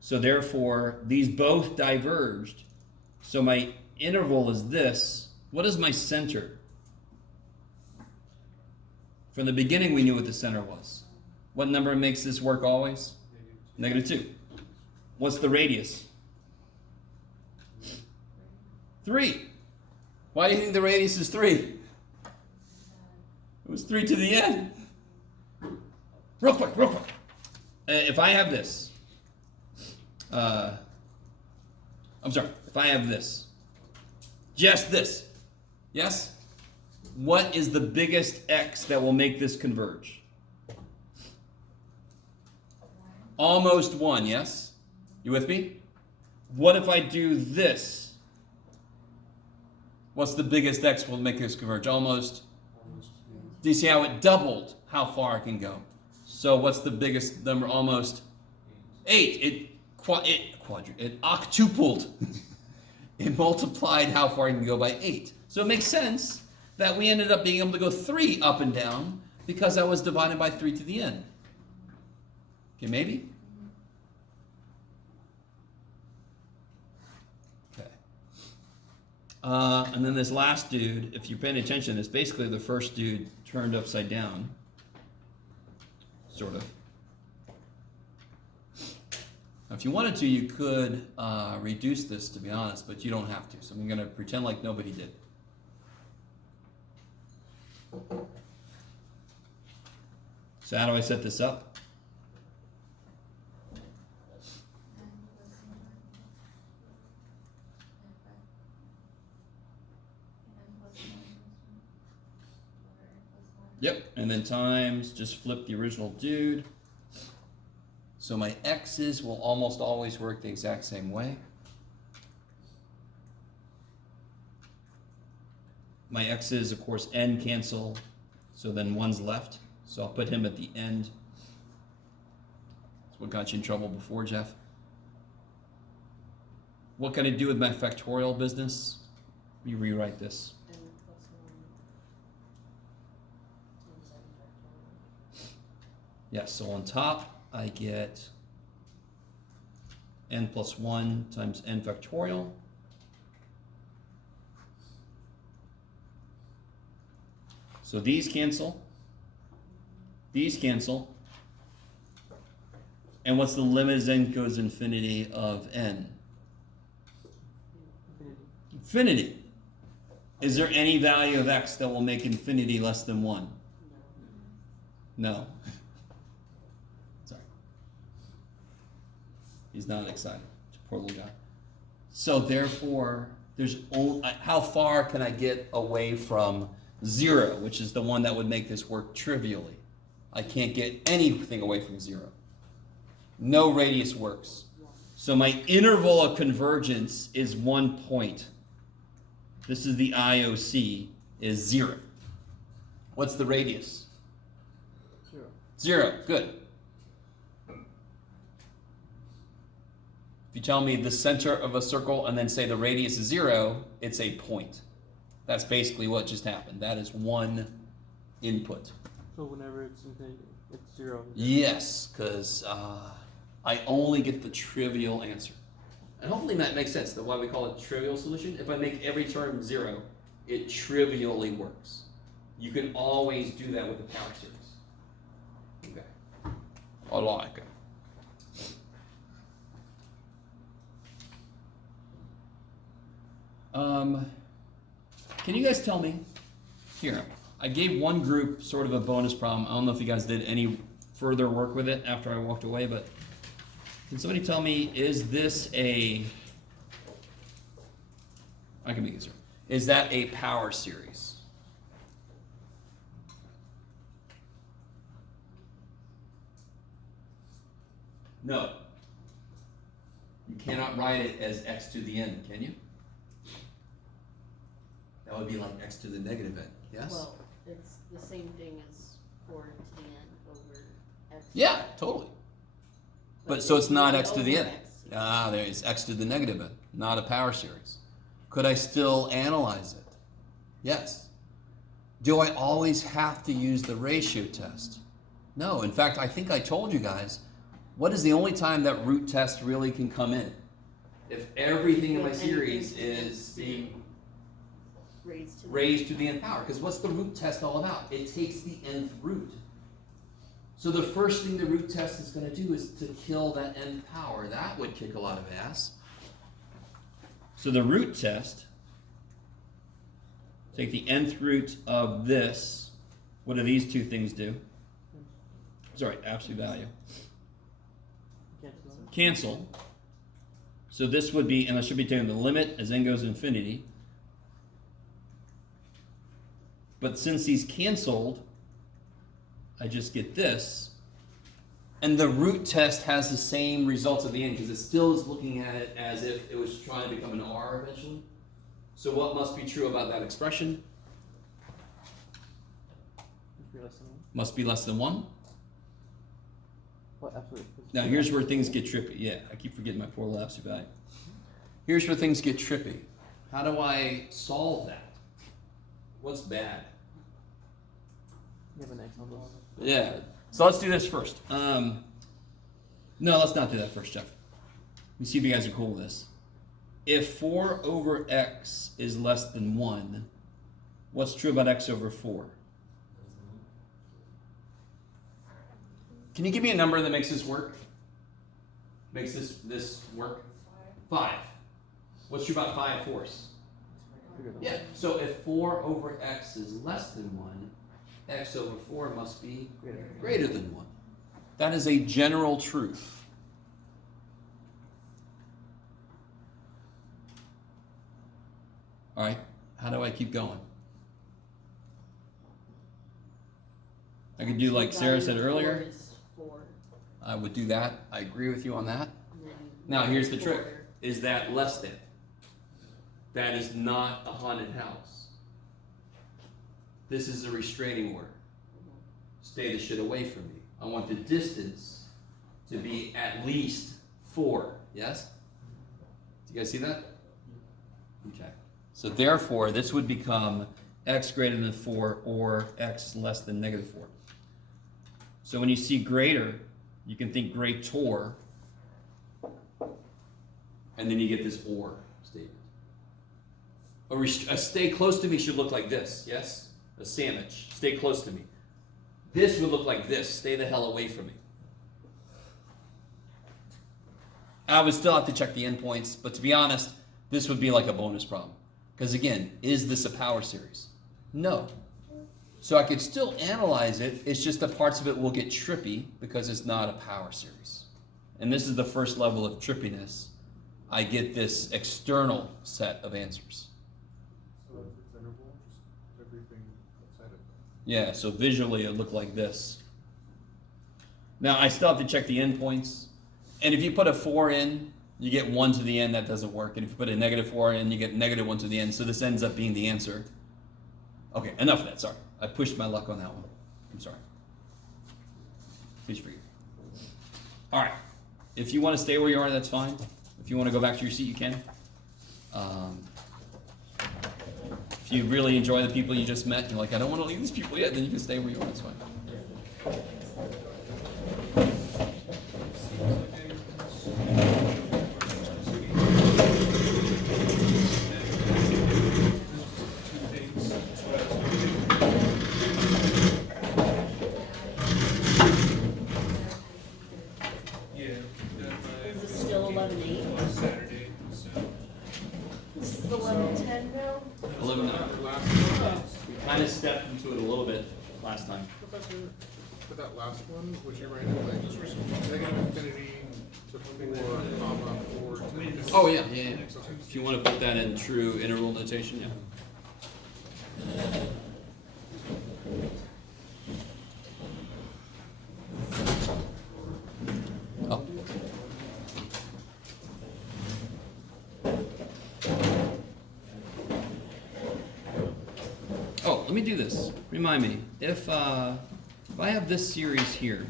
So therefore, these both diverged. So my interval is this. What is my center? From the beginning, we knew what the center was. What number makes this work always? Negative 2. What's the radius? 3. Why do you think the radius is 3? It was 3 to the end. Real quick. If I have this, if I have this, just this, yes? What is the biggest x that will make this converge? Almost 1, yes? You with me? What if I do this? What's the biggest x will make this converge? Almost. Do you see how it doubled how far it can go? So what's the biggest number? Almost 8. It octupled. It multiplied how far it can go by 8. So it makes sense that we ended up being able to go 3 up and down because that was divided by 3 to the n. Okay, maybe? Okay. And then this last dude, if you're paying attention, is basically the first dude turned upside down. Sort of. Now, if you wanted to, you could reduce this, to be honest, but you don't have to. So I'm going to pretend like nobody did. So how do I set this up? Yep, and then times, just flip the original dude. So my x's will almost always work the exact same way. My x's, of course, n cancel, so then 1's left. So I'll put him at the end. That's what got you in trouble before, Jeff. What can I do with my factorial business? Let me rewrite this. N plus 1 times n factorial. Yes, so on top, I get n plus 1 times n factorial. So these cancel. These cancel. And what's the limit as n goes infinity of n? Infinity. Is there any value of x that will make infinity less than 1? No. Sorry. He's not excited. Poor little guy. So therefore, there's only, how far can I get away from 0, which is the one that would make this work trivially? I can't get anything away from 0. No radius works. So my interval of convergence is 1 point. This is the IOC, is 0. What's the radius? 0, good. If you tell me the center of a circle and then say the radius is 0, it's a point. That's basically what just happened. That is one input. So whenever it's infinity, it's 0. Yes, because I only get the trivial answer. And hopefully that makes sense, that's why we call it trivial solution. If I make every term 0, it trivially works. You can always do that with the power series. Okay. I like it. Can you guys tell me, here, I gave one group sort of a bonus problem. I don't know if you guys did any further work with it after I walked away, but can somebody tell me, is this a, I can make it easier. Is that a power series? No. You cannot write it as x to the n, can you? That would be like x to the negative n, yes? Well, it's the same thing as 4 to the n over x. Yeah, totally. But so it's not one x to the over n. x. Ah, there is x to the negative n, not a power series. Could I still analyze it? Yes. Do I always have to use the ratio test? No. In fact, I think I told you guys, what is the only time that root test really can come in? If everything in my series is being raised to the nth power. Because what's the root test all about? It takes the nth root. So the first thing the root test is going to do is to kill that nth power. That would kick a lot of ass. So the root test, take the nth root of this. What do these two things do? Sorry, absolute value. Cancel. So this would be, and I should be taking the limit as n goes to infinity. But since these canceled, I just get this. And the root test has the same results at the end because it still is looking at it as if it was trying to become an r eventually. So what must be true about that expression? Must be less than 1. What, absolutely. Now here's where things get trippy. Yeah, I keep forgetting my poor little absolute value. Here's where things get trippy. How do I solve that? What's bad? You have an X on those. Yeah. So let's do this first. No, let's not do that first, Jeff. Let me see if you guys are cool with this. If 4 over x is less than 1, what's true about x over 4? Can you give me a number that makes this work? Makes this work? 5. What's true about 5 fourths? Yeah, so if 4 over x is less than 1, x over 4 must be greater than 1. That is a general truth. All right, how do I keep going? I could do like Sarah said earlier. 4 is 4. I would do that. I agree with you on that. And then Now here's the 4. trick. Is that less than? That is not a haunted house. This is a restraining order. Stay the shit away from me. I want the distance to be at least 4. Yes? Do you guys see that? Okay. So therefore, this would become x greater than 4 or x less than negative 4. So when you see greater, you can think greater, and then you get this or statement. A stay close to me should look like this, yes? A sandwich. Stay close to me. This would look like this. Stay the hell away from me. I would still have to check the endpoints, but to be honest, this would be like a bonus problem. Because again, is this a power series? No. So I could still analyze it, it's just the parts of it will get trippy because it's not a power series. And this is the first level of trippiness. I get this external set of answers. So it's interval, just everything outside of that. Yeah, so visually it looked like this. Now I still have to check the endpoints. And if you put a 4 in, you get 1 to the end, that doesn't work. And if you put a negative 4 in, you get negative 1 to the end. So this ends up being the answer. Okay, enough of that, sorry. I pushed my luck on that one. I'm sorry. Please forgive me. All right, if you want to stay where you are, that's fine. If you want to go back to your seat, you can. If you really enjoy the people you just met, and you're like, I don't want to leave these people yet, then you can stay where you are, it's fine. Is it still 11:08? Saturday, so. This is 11:10 now? 11. We kind of stepped into it a little bit last time. For that last one, would you write it like just negative infinity to 4, comma, 4 to infinity? Oh, yeah. If you want to put that in true interval notation, yeah. Oh. me do this. Remind me. If I have this series here,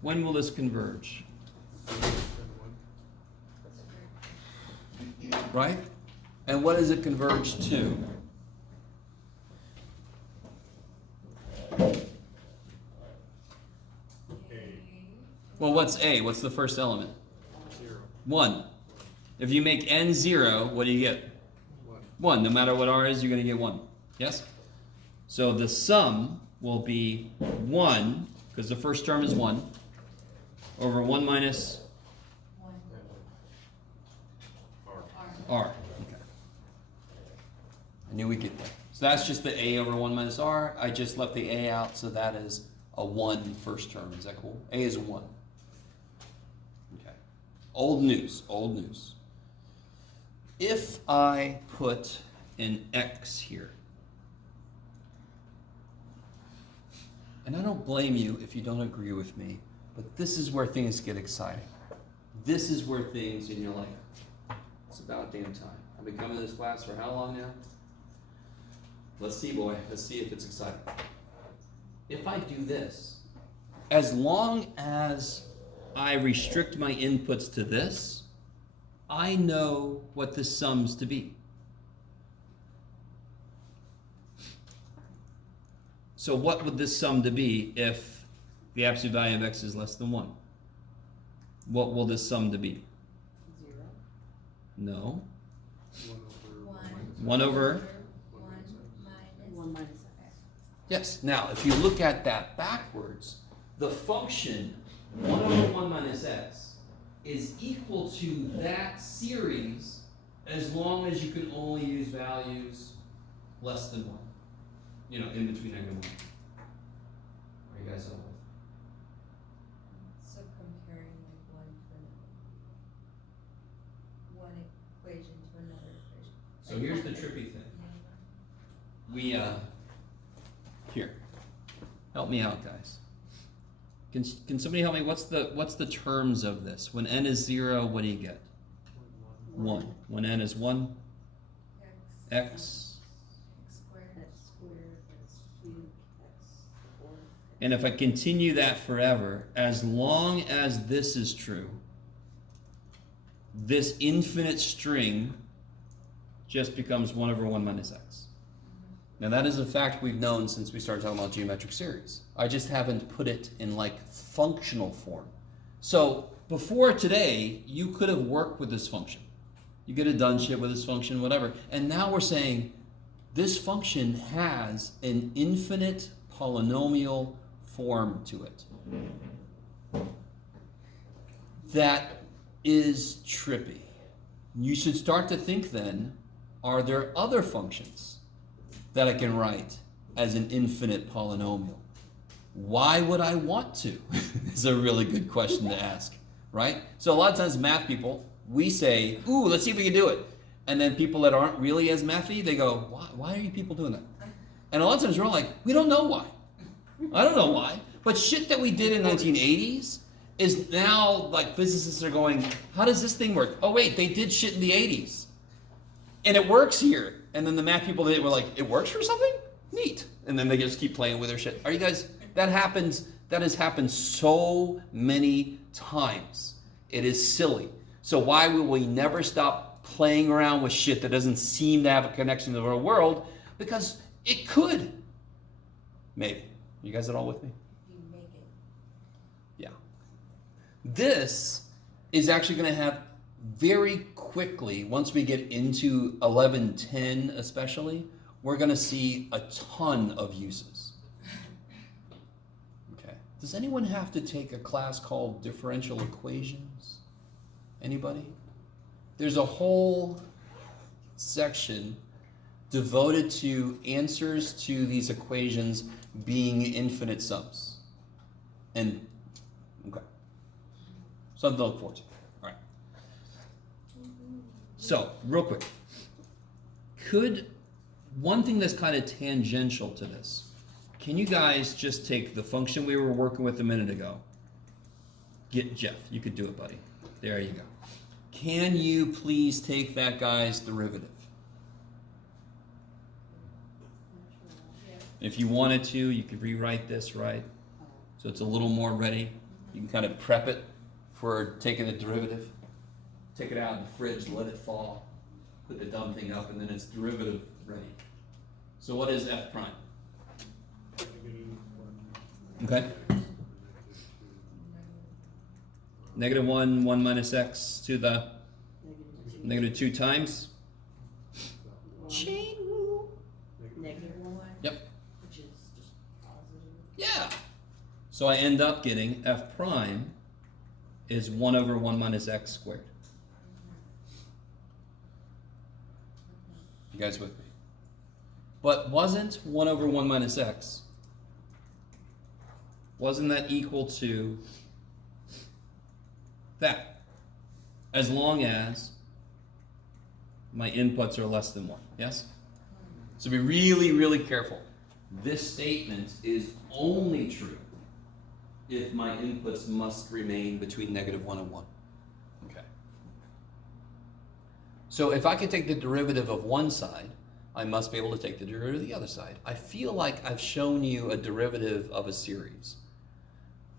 when will this converge? Right? And what does it converge to? Well, what's A? What's the first element? 0, 1. If you make n 0, what do you get? 1. 1. No matter what r is, you're going to get 1. Yes? So the sum will be 1, because the first term is 1, over 1 minus r. Okay. I knew we'd get there. So that's just the a over 1 minus r. I just left the a out, so that is a 1 first term. Is that cool? A is a 1. Okay. Old news, old news. If I put an x here, and I don't blame you if you don't agree with me, but this is where things get exciting. This is where things, and you're like, it's about damn time. I've been coming to this class for how long now? Let's see, boy. Let's see if it's exciting. If I do this, as long as I restrict my inputs to this, I know what this sums to be. So what would this sum to be if the absolute value of x is less than 1? What will this sum to be? 0. No. 1 over 1 over? 1 minus x. Yes. Now, if you look at that backwards, the function 1 over 1 minus x is equal to that series as long as you can only use values less than 1. You know, in between negative 1. Are you guys all with? So comparing like one to another. One equation to another equation. So here's the trippy thing. We, here. Help me out, guys. Can somebody help me? What's the terms of this? When n is 0, what do you get? 1. When n is 1, x. X squared. X squared, x cubed, x 4. And if I continue that forever, as long as this is true, this infinite string just becomes 1 over 1 minus x. Now that is a fact we've known since we started talking about geometric series. I just haven't put it in like functional form. So before today, you could have worked with this function. You could have done shit with this function, whatever. And now we're saying this function has an infinite polynomial form to it. That is trippy. You should start to think then, are there other functions that I can write as an infinite polynomial? Why would I want to? It's a really good question to ask, right? So a lot of times math people, we say, ooh, let's see if we can do it. And then people that aren't really as mathy, they go, why are you people doing that? And a lot of times we're like, we don't know why. I don't know why. But shit that we did in 1980s is now like physicists are going, how does this thing work? Oh wait, they did shit in the 80s. And it works here. And then the math people were like, it works for something? Neat. And then they just keep playing with their shit. Are you guys, that has happened so many times. It is silly. So why will we never stop playing around with shit that doesn't seem to have a connection to the real world? Because it could. Maybe. You guys at all with me? You make it. Yeah. This is actually going to have very quickly, once we get into 1110 especially, we're going to see a ton of uses. Okay. Does anyone have to take a class called differential equations? Anybody? There's a whole section devoted to answers to these equations being infinite sums. And, okay. Something to look forward to. All right. So, real quick. One thing that's kind of tangential to this, can you guys just take the function we were working with a minute ago? Get Jeff, you could do it, buddy. There you go. Can you please take that guy's derivative? If you wanted to, you could rewrite this, right? So it's a little more ready. You can kind of prep it for taking the derivative. Take it out of the fridge, let it thaw, put the dumb thing up, and then it's derivative ready. So what is f prime? Okay. Negative 1, 1 minus x to the negative 2 times. Chain rule. Negative one. Yep. Which is just positive. Yeah. So I end up getting f prime is 1 over 1 minus x squared. You guys with me? But wasn't 1 over 1 minus x, wasn't that equal to that? As long as my inputs are less than 1, yes? So be really, really careful. This statement is only true if my inputs must remain between negative 1 and 1. Okay. So if I can take the derivative of one side, I must be able to take the derivative of the other side. I feel like I've shown you a derivative of a series,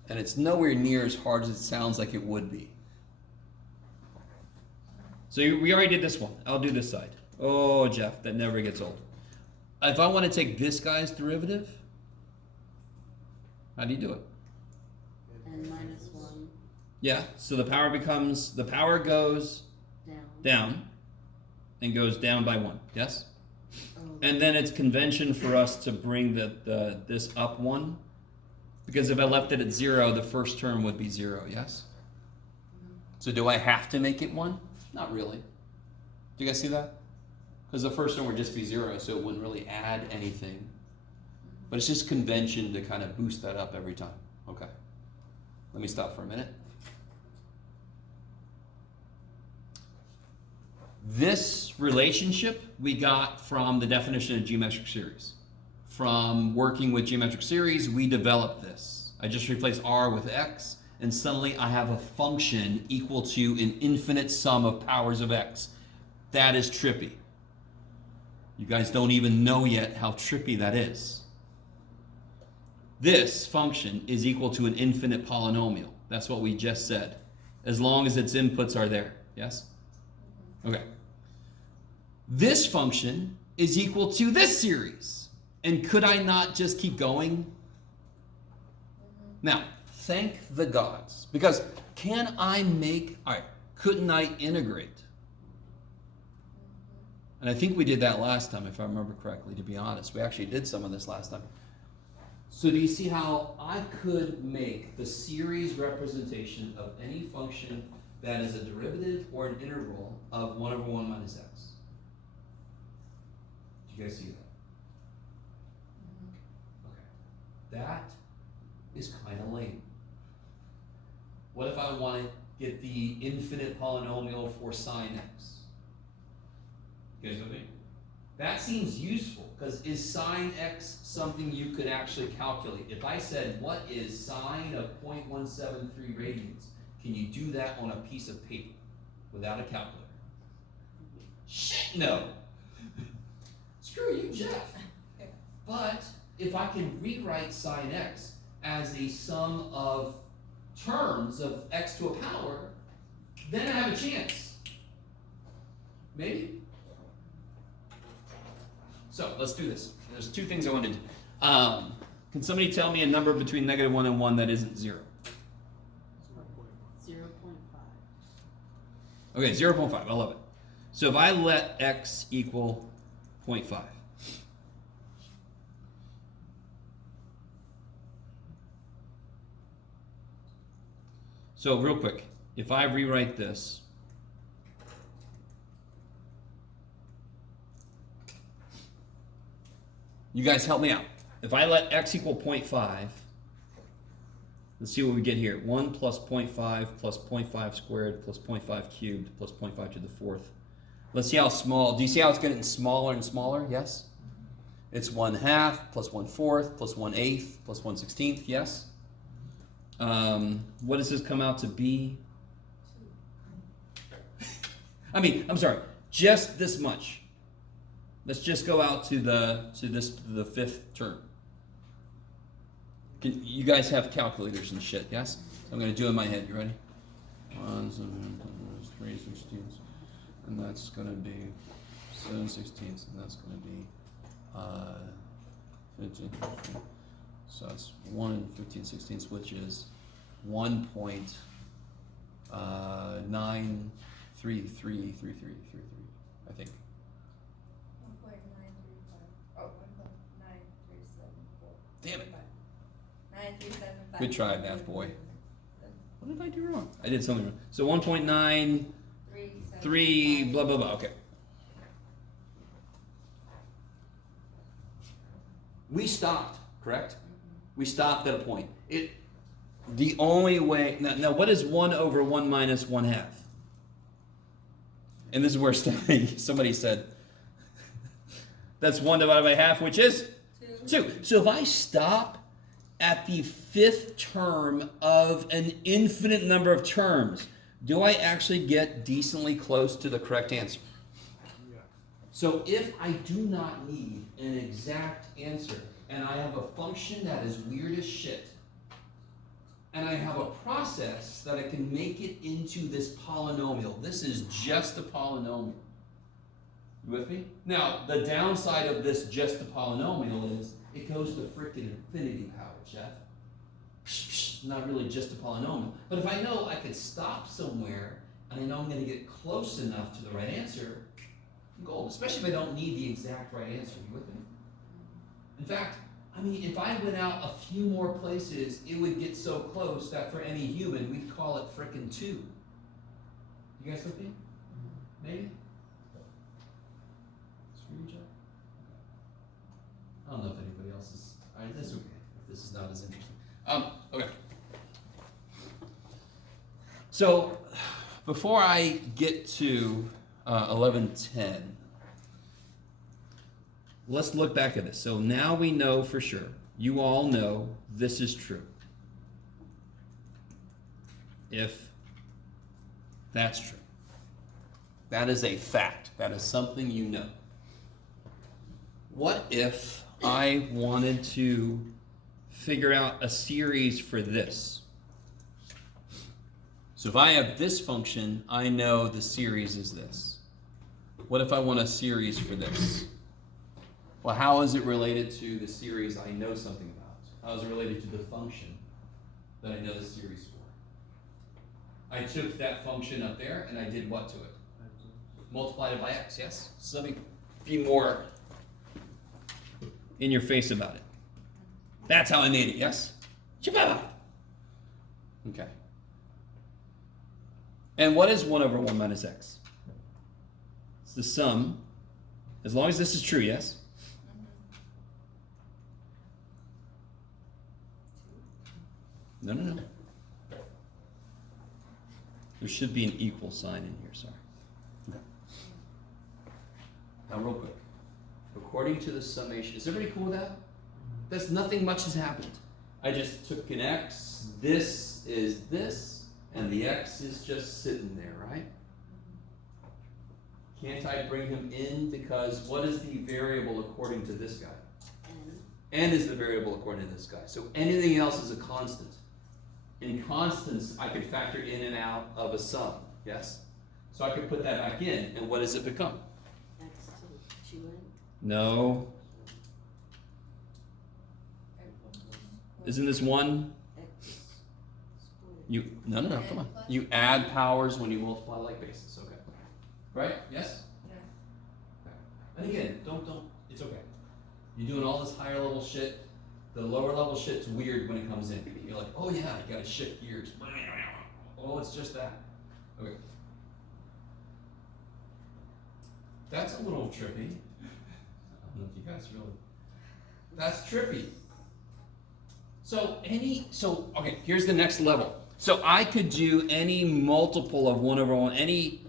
and it's nowhere near as hard as it sounds like it would be. So we already did this one. I'll do this side. Oh, Jeff, that never gets old. If I want to take this guy's derivative, how do you do it? N minus one Yeah, so the power goes down and goes down by 1, yes? Oh. And then it's convention for us to bring this up 1, because if I left it at 0, the first term would be 0, yes? So do I have to make it 1? Not really. Do you guys see that? Because the first term would just be 0, so it wouldn't really add anything. But it's just convention to kind of boost that up every time. Okay. Let me stop for a minute. This relationship we got from the definition of geometric series. From working with geometric series, we developed this. I just replaced r with x, and suddenly I have a function equal to an infinite sum of powers of x. That is trippy. You guys don't even know yet how trippy that is. This function is equal to an infinite polynomial. That's what we just said. As long as its inputs are there. Yes? Okay. This function is equal to this series. And could I not just keep going? Now, thank the gods. Because couldn't I integrate? And I think we did that last time, if I remember correctly, to be honest. We actually did some of this last time. So do you see how I could make the series representation of any function that is a derivative or an integral of 1 over 1 minus x? Do you guys see that? Okay. That is kind of lame. What if I want to get the infinite polynomial for sine x? You guys know what I mean? That seems useful, because is sine x something you could actually calculate? If I said, what is sine of 0.173 radians? Can you do that on a piece of paper without a calculator? Shit, no. Screw you, Jeff. But if I can rewrite sine x as a sum of terms of x to a power, then I have a chance. Maybe? So let's do this. There's two things I want to do. Can somebody tell me a number between negative 1 and 1 that isn't 0? 0.5. Okay, 0.5. I love it. So if I let x equal 0.5. So real quick, if I rewrite this, you guys help me out. If I let x equal 0.5, let's see what we get here. 1 plus 0.5 plus 0.5 squared plus 0.5 cubed plus 0.5 to the 4th. Let's see how small. Do you see how it's getting smaller and smaller? Yes? It's 1/2 plus 1/4 plus 1/8 plus 1/16. Yes? What does this come out to be? I'm sorry. Just this much. Let's just go out to the 5th term. You guys have calculators and shit, yes? So I'm gonna do it in my head. You ready? 3/16, and that's gonna be 7/16, and that's gonna be 15. So it's 1 15/16, which is 1.93333, I think. 1.935. Oh, 1.9374. Damn it. 9375. Good try, math boy. What did I do wrong? I did something wrong. So 1.93, blah, blah, blah. Okay. We stopped, correct? We stopped at a point. The only way, now what is 1 over 1 minus 1/2? And this is where somebody said, that's 1 divided by half, which is 2. So if I stop at the 5th term of an infinite number of terms, do I actually get decently close to the correct answer? Yeah. So if I do not need an exact answer, and I have a function that is weird as shit, and I have a process that I can make it into this polynomial, this is just a polynomial. You with me? Now, the downside of this just a polynomial is it goes to frickin' infinity power, Jeff. Not really just a polynomial. But if I know I could stop somewhere, and I know I'm going to get close enough to the right answer, I'm gold. Especially if I don't need the exact right answer. You with me? In fact, I mean, if I went out a few more places, it would get so close that for any human, we'd call it frickin' 2. You guys with me? Maybe? Screw you, Jeff? I don't know if anybody else is. Alright, this is okay. This is not as interesting. Okay. So, before I get to 11:10, let's look back at this. So now we know for sure. You all know this is true. If that's true. That is a fact. That is something you know. What if I wanted to figure out a series for this? So if I have this function, I know the series is this. What if I want a series for this? Well, how is it related to the series I know something about? How is it related to the function that I know the series for? I took that function up there and I did what to it? Multiplied it by x, yes? So let me be more in your face about it. That's how I made it, yes? Chababa! Okay. And what is 1 over 1 minus x? It's the sum, as long as this is true, yes? No. There should be an equal sign in here, sorry. Okay. Now real quick. According to the summation, is everybody cool with that? That's nothing much has happened. I just took an x, this is this, and the x is just sitting there, right? Can't I bring him in? Because what is the variable according to this guy? N is the variable according to this guy. So anything else is a constant. In constants, I could factor in and out of a sum, yes? So I could put that back in, and what does it become? X to 2n. No. Isn't this 1? X squared. No, come on. You add powers when you multiply like bases, okay. Right? Yes? Yeah. Okay. And again, don't, it's okay. You're doing all this higher level shit. The lower level shit's weird when it comes in. You're like, oh yeah, you gotta shift gears. Oh, it's just that. Okay. That's a little trippy. I don't know if you guys really. That's trippy. So okay, here's the next level. So I could do any multiple of 1 over 1, any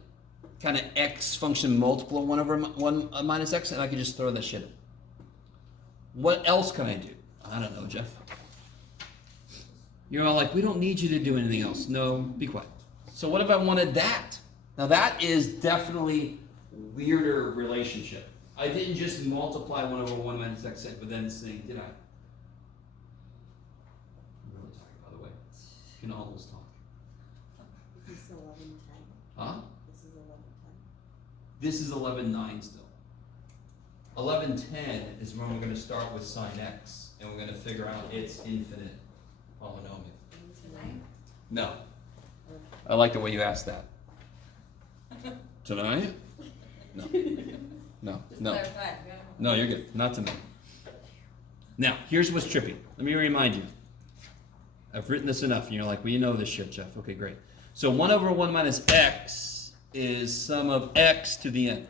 kind of x function multiple of 1 over 1 minus x, and I could just throw that shit in. What else can I do? I don't know, Jeff. You're all like, we don't need you to do anything else. No, be quiet. So what if I wanted that? Now that is definitely weirder relationship. I didn't just multiply 1 over 1 minus x, but then say, did I? can almost talk. This is 11:10. Huh? This is 11:10. This is 11:9 still. 11:10 is when we're going to start with sine x, and we're going to figure out its infinite polynomial. Tonight? No. I like the way you asked that. Tonight? No. No. Just No. clarify, yeah. No, you're good. Not tonight. Now, here's what's trippy. Let me remind you. I've written this enough, and you're like, well, you know this shit, Jeff. Okay, great. So 1 over 1 minus x is sum of x to the n.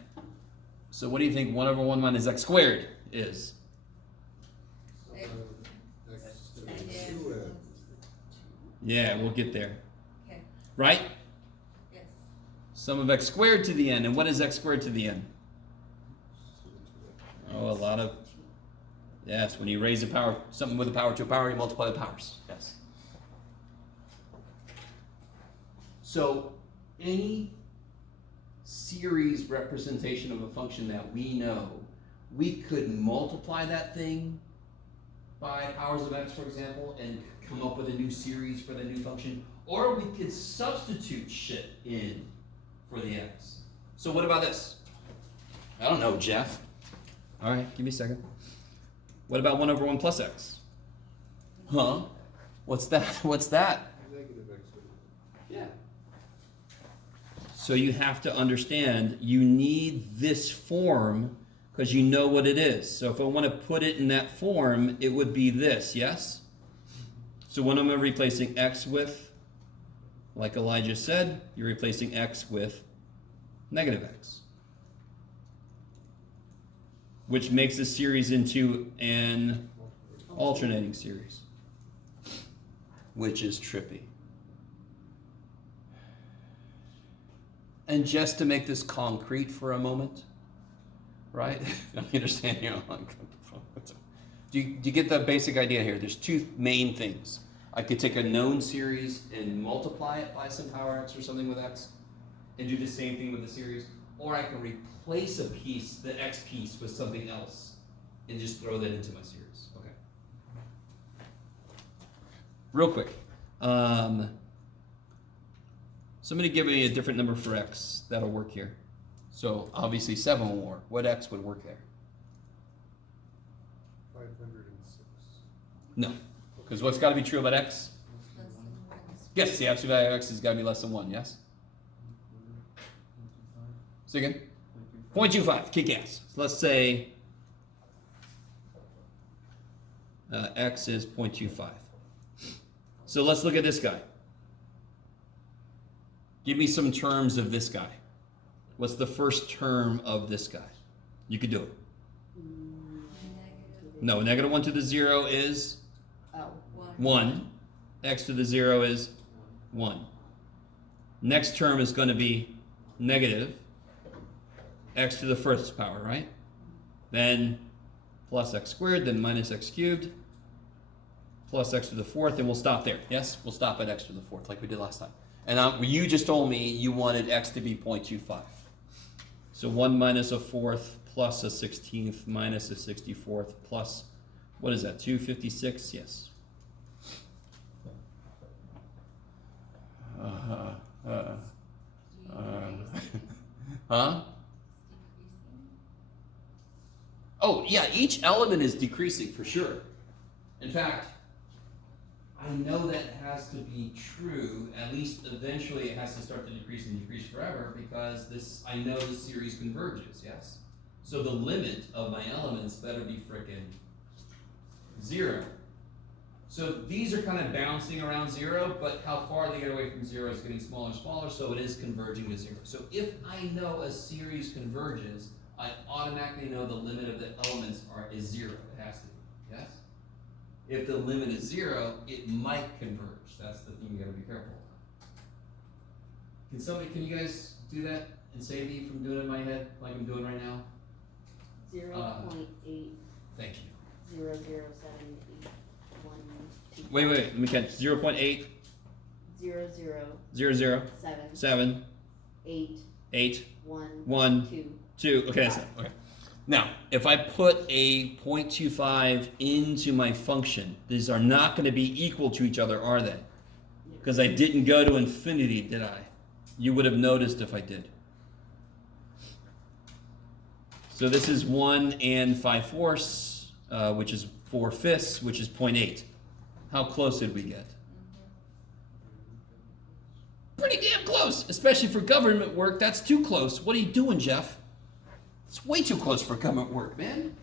So what do you think 1 over 1 minus x squared is? X to the And then- 2x. Yeah, we'll get there. Okay, Right? yes. Sum of x squared to the n. And what is x squared to the n? Oh, a lot of... Yes, when you raise a power, something with a power to a power, you multiply the powers. Yes. So, any series representation of a function that we know, we could multiply that thing by powers of x, for example, and come up with a new series for the new function, or we could substitute shit in for the x. So what about this? I don't know, Jeff. All right, give me a second. What about 1 over 1 plus x? Huh? What's that? What's that? Negative x. Yeah. So you have to understand, you need this form because you know what it is. So if I want to put it in that form, it would be this, yes? So when I'm replacing x with, like Elijah said, you're replacing x with negative x, which makes this series into an alternating series, which is trippy. And just to make this concrete for a moment, right? I understand you're like, do you get the basic idea here? There's two main things. I could take a known series and multiply it by some power x or something with x, and do the same thing with the series. Or I can replace a piece, the x piece, with something else, and just throw that into my series. Okay. Real quick. Somebody give me a different number for x that'll work here. So obviously 7 will work. What x would work there? 506. No. Because what's got to be true about x? Less than 1. Yes, the absolute value of x has got to be less than 1, yes? Say again? 0.25, kick ass. So let's say x is 0.25. So let's look at this guy. Give me some terms of this guy. What's the first term of this guy? You could do it. Negative No, negative 1 to the 0 is Oh. 1. X to the 0 is 1. Next term is going to be negative x to the first power, right? Then plus x squared, then minus x cubed, plus x to the fourth, and we'll stop there. Yes? We'll stop at x to the fourth like we did last time. And you just told me you wanted x to be 0.25. So 1 minus a fourth plus a 16th minus a 64th plus, what is that, 256? Yes. Huh? Oh, yeah, each element is decreasing for sure. In fact, I know that has to be true. At least eventually it has to start to decrease and decrease forever because this, I know the series converges, yes? So the limit of my elements better be frickin' 0. So these are kind of bouncing around 0, but how far they get away from 0 is getting smaller and smaller, so it is converging to 0. So if I know a series converges, I automatically know the limit of the elements is 0. It has to be, yes? If the limit is 0, it might converge. That's the thing you gotta be careful of. Can you guys do that and save me from doing it in my head like I'm doing right now? 0.8 Thank you. 00781. Wait, let me catch. 0.8, 0 0, 7 7, 8 8, 1 1, 2. 2. Okay, that's it. Okay. Now, if I put a 0.25 into my function, these are not going to be equal to each other, are they? Because I didn't go to infinity, did I? You would have noticed if I did. So this is 1 and 5/4, which is 4/5, which is 0.8. How close did we get? Pretty damn close, especially for government work. That's too close. What are you doing, Jeff? It's way too close for government work, man.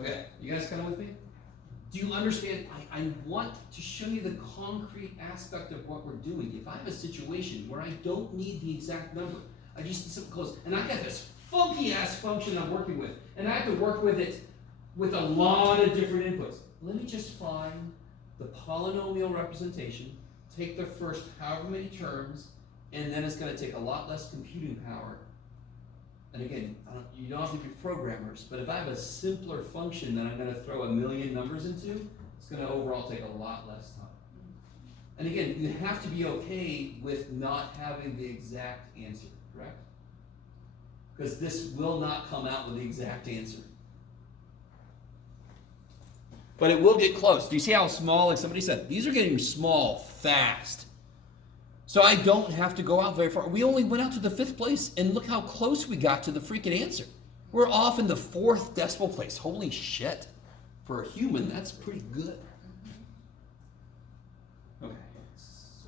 Okay, you guys kind of with me? Do you understand? I want to show you the concrete aspect of what we're doing. If I have a situation where I don't need the exact number, I just need something close, and I got this funky ass function I'm working with, and I have to work with it with a lot of different inputs. Let me just find the polynomial representation, take the first however many terms, and then it's going to take a lot less computing power. And again, you don't have to be programmers, but if I have a simpler function that I'm going to throw a million numbers into, it's going to overall take a lot less time. And again, you have to be okay with not having the exact answer, correct? Because this will not come out with the exact answer. But it will get close. Do you see how small, like somebody said, these are getting small fast. So I don't have to go out very far. We only went out to the 5th place, and look how close we got to the freaking answer. We're off in the 4th decimal place. Holy shit. For a human, that's pretty good. Okay.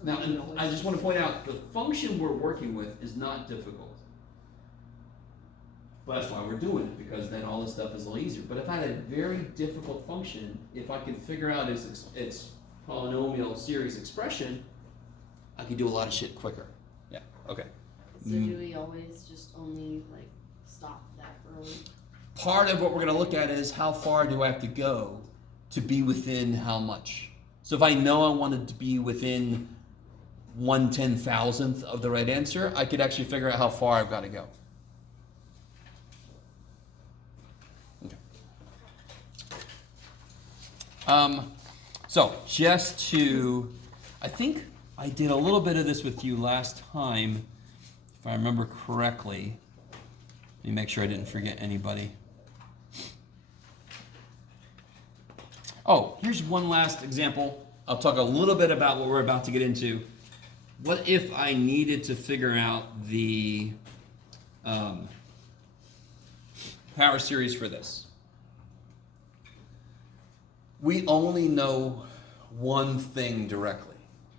Now, and I just want to point out, the function we're working with is not difficult. But that's why we're doing it, because then all this stuff is a little easier. But if I had a very difficult function, if I could figure out its polynomial series expression, I could do a lot of shit quicker. Yeah, okay. So do we always just only like stop that early? Part of what we're going to look at is how far do I have to go to be within how much. So if I know I wanted to be within 1/10,000th of the right answer, I could actually figure out how far I've got to go. Okay. So just to, I think I did a little bit of this with you last time, if I remember correctly. Let me make sure I didn't forget anybody. Oh, here's one last example. I'll talk a little bit about what we're about to get into. What if I needed to figure out the power series for this? We only know one thing directly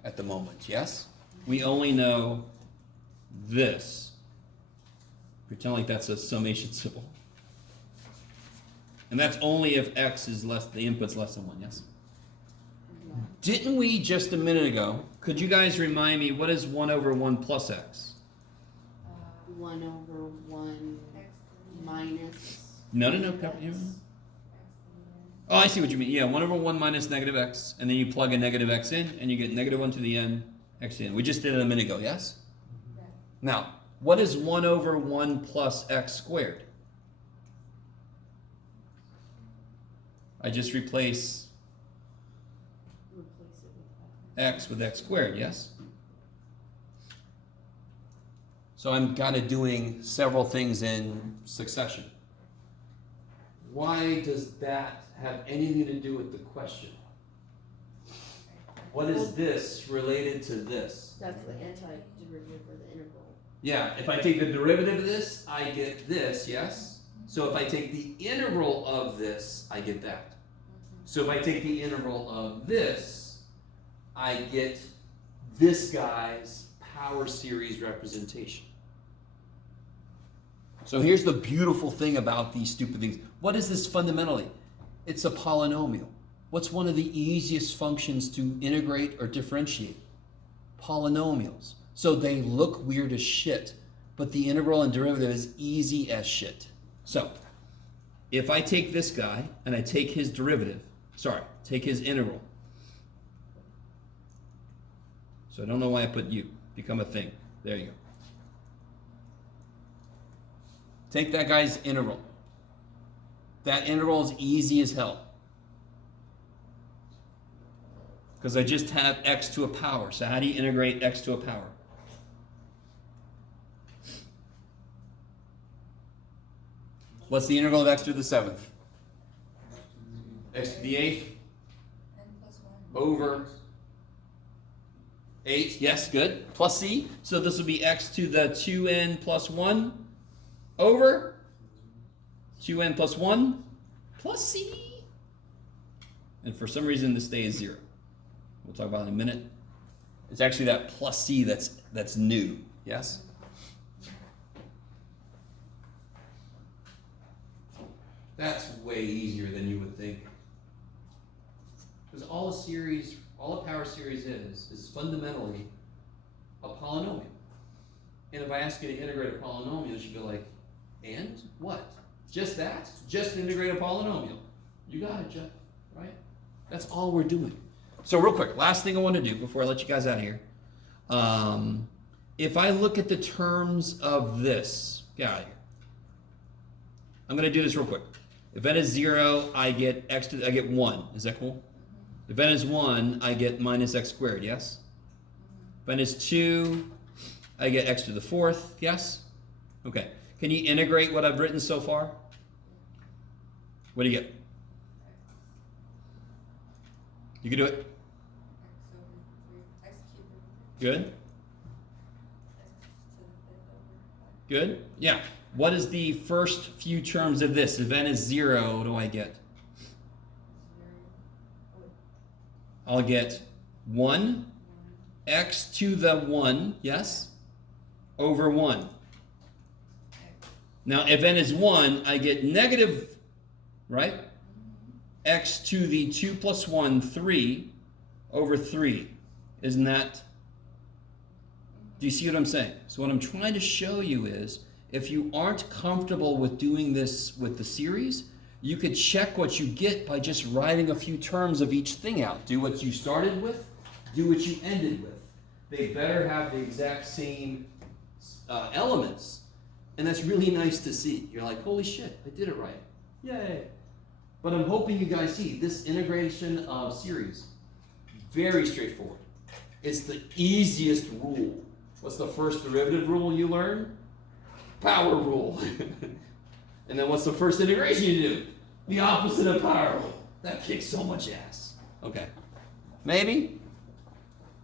at the moment, yes? We only know this. Pretend like that's a summation symbol. And that's only if x is less, the input's less than 1, yes? Didn't we just a minute ago, could you guys remind me, what is 1 over 1 plus x? 1 over 1 minus. No. Oh, I see what you mean. Yeah, 1 over 1 minus negative x, and then you plug a negative x in, and you get negative 1 to the n, x to the n. We just did it a minute ago, yes? Yeah. Now, what is 1 over 1 plus x squared? I just replace Replace it with that. x with x squared, yes? So I'm kind of doing several things in succession. Why does that have anything to do with the question? What is this related to this? That's the antiderivative or the integral. Yeah, if I take the derivative of this, I get this, yes? So if I take the integral of this, I get that. So if I take the integral of this, I get this guy's power series representation. So here's the beautiful thing about these stupid things. What is this fundamentally? It's a polynomial. What's one of the easiest functions to integrate or differentiate? Polynomials. So they look weird as shit, but the integral and derivative is easy as shit. So if I take this guy and I take his derivative, take his integral. So I don't know why I put you. Become a thing. There you go. Take that guy's integral. That integral is easy as hell. Because I just have x to a power. So how do you integrate x to a power? What's the integral of x to the 7th? X to the 8th N plus 1. over 8, yes, good. Plus c, so this will be x to the 2n plus 1 over 2n plus 1 plus c. And for some reason this stays 0. We'll talk about it in a minute. It's actually that plus c that's new, yes? That's way easier than you would think. Because all a power series is fundamentally a polynomial. And if I ask you to integrate a polynomial, you should be like, and what? Just that? Just integrate a polynomial. You got it, Jeff, right? That's all we're doing. So real quick, last thing I want to do before I let you guys out of here. If I look at the terms of this, get out of here. I'm going to do this real quick. If n is 0, I get 1. Is that cool? If n is 1, I get minus x squared, yes? If n is 2, I get x to the 4th, yes? Okay. Can you integrate what I've written so far? What do you get? You can do it. X cubed over 3, Good? x to the 5th over 5. Good? Yeah. What is the first few terms of this? If n is 0, what do I get? 0. I'll get 1, x to the 1, yes? Over 1. Now, if n is 1, I get negative, right? X to the 2 plus 1, 3, over 3. Isn't that? Do you see what I'm saying? So what I'm trying to show you is, if you aren't comfortable with doing this with the series, you could check what you get by just writing a few terms of each thing out. Do what you started with, do what you ended with. They better have the exact same elements. And that's really nice to see. You're like, holy shit, I did it right. Yay. But I'm hoping you guys see this integration of series. Very straightforward. It's the easiest rule. What's the first derivative rule you learn? Power rule. And then what's the first integration you do? The opposite of power rule. That kicks so much ass. Okay. Maybe?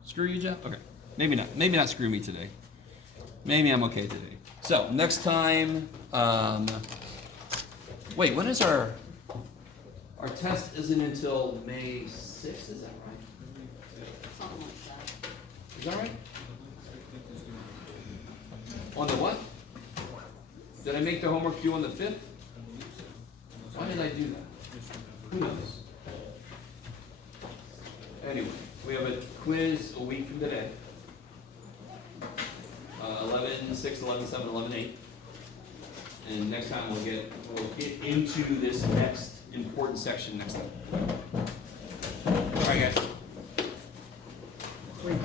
Screw you, Jeff? Okay. Maybe not. Maybe not screw me today. Maybe I'm okay today. So, next time, wait, when is our test isn't until May 6th, is that right? Something like that. Is that right? On the what? Did I make the homework due on the 5th? Why did I do that? Who knows? Anyway, we have a quiz a week from today. 11/6, 11/7, 11/8. And next time we'll get into this next important section next time. All right, guys. Wait,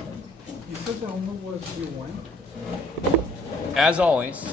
you said the homework was due when? As always,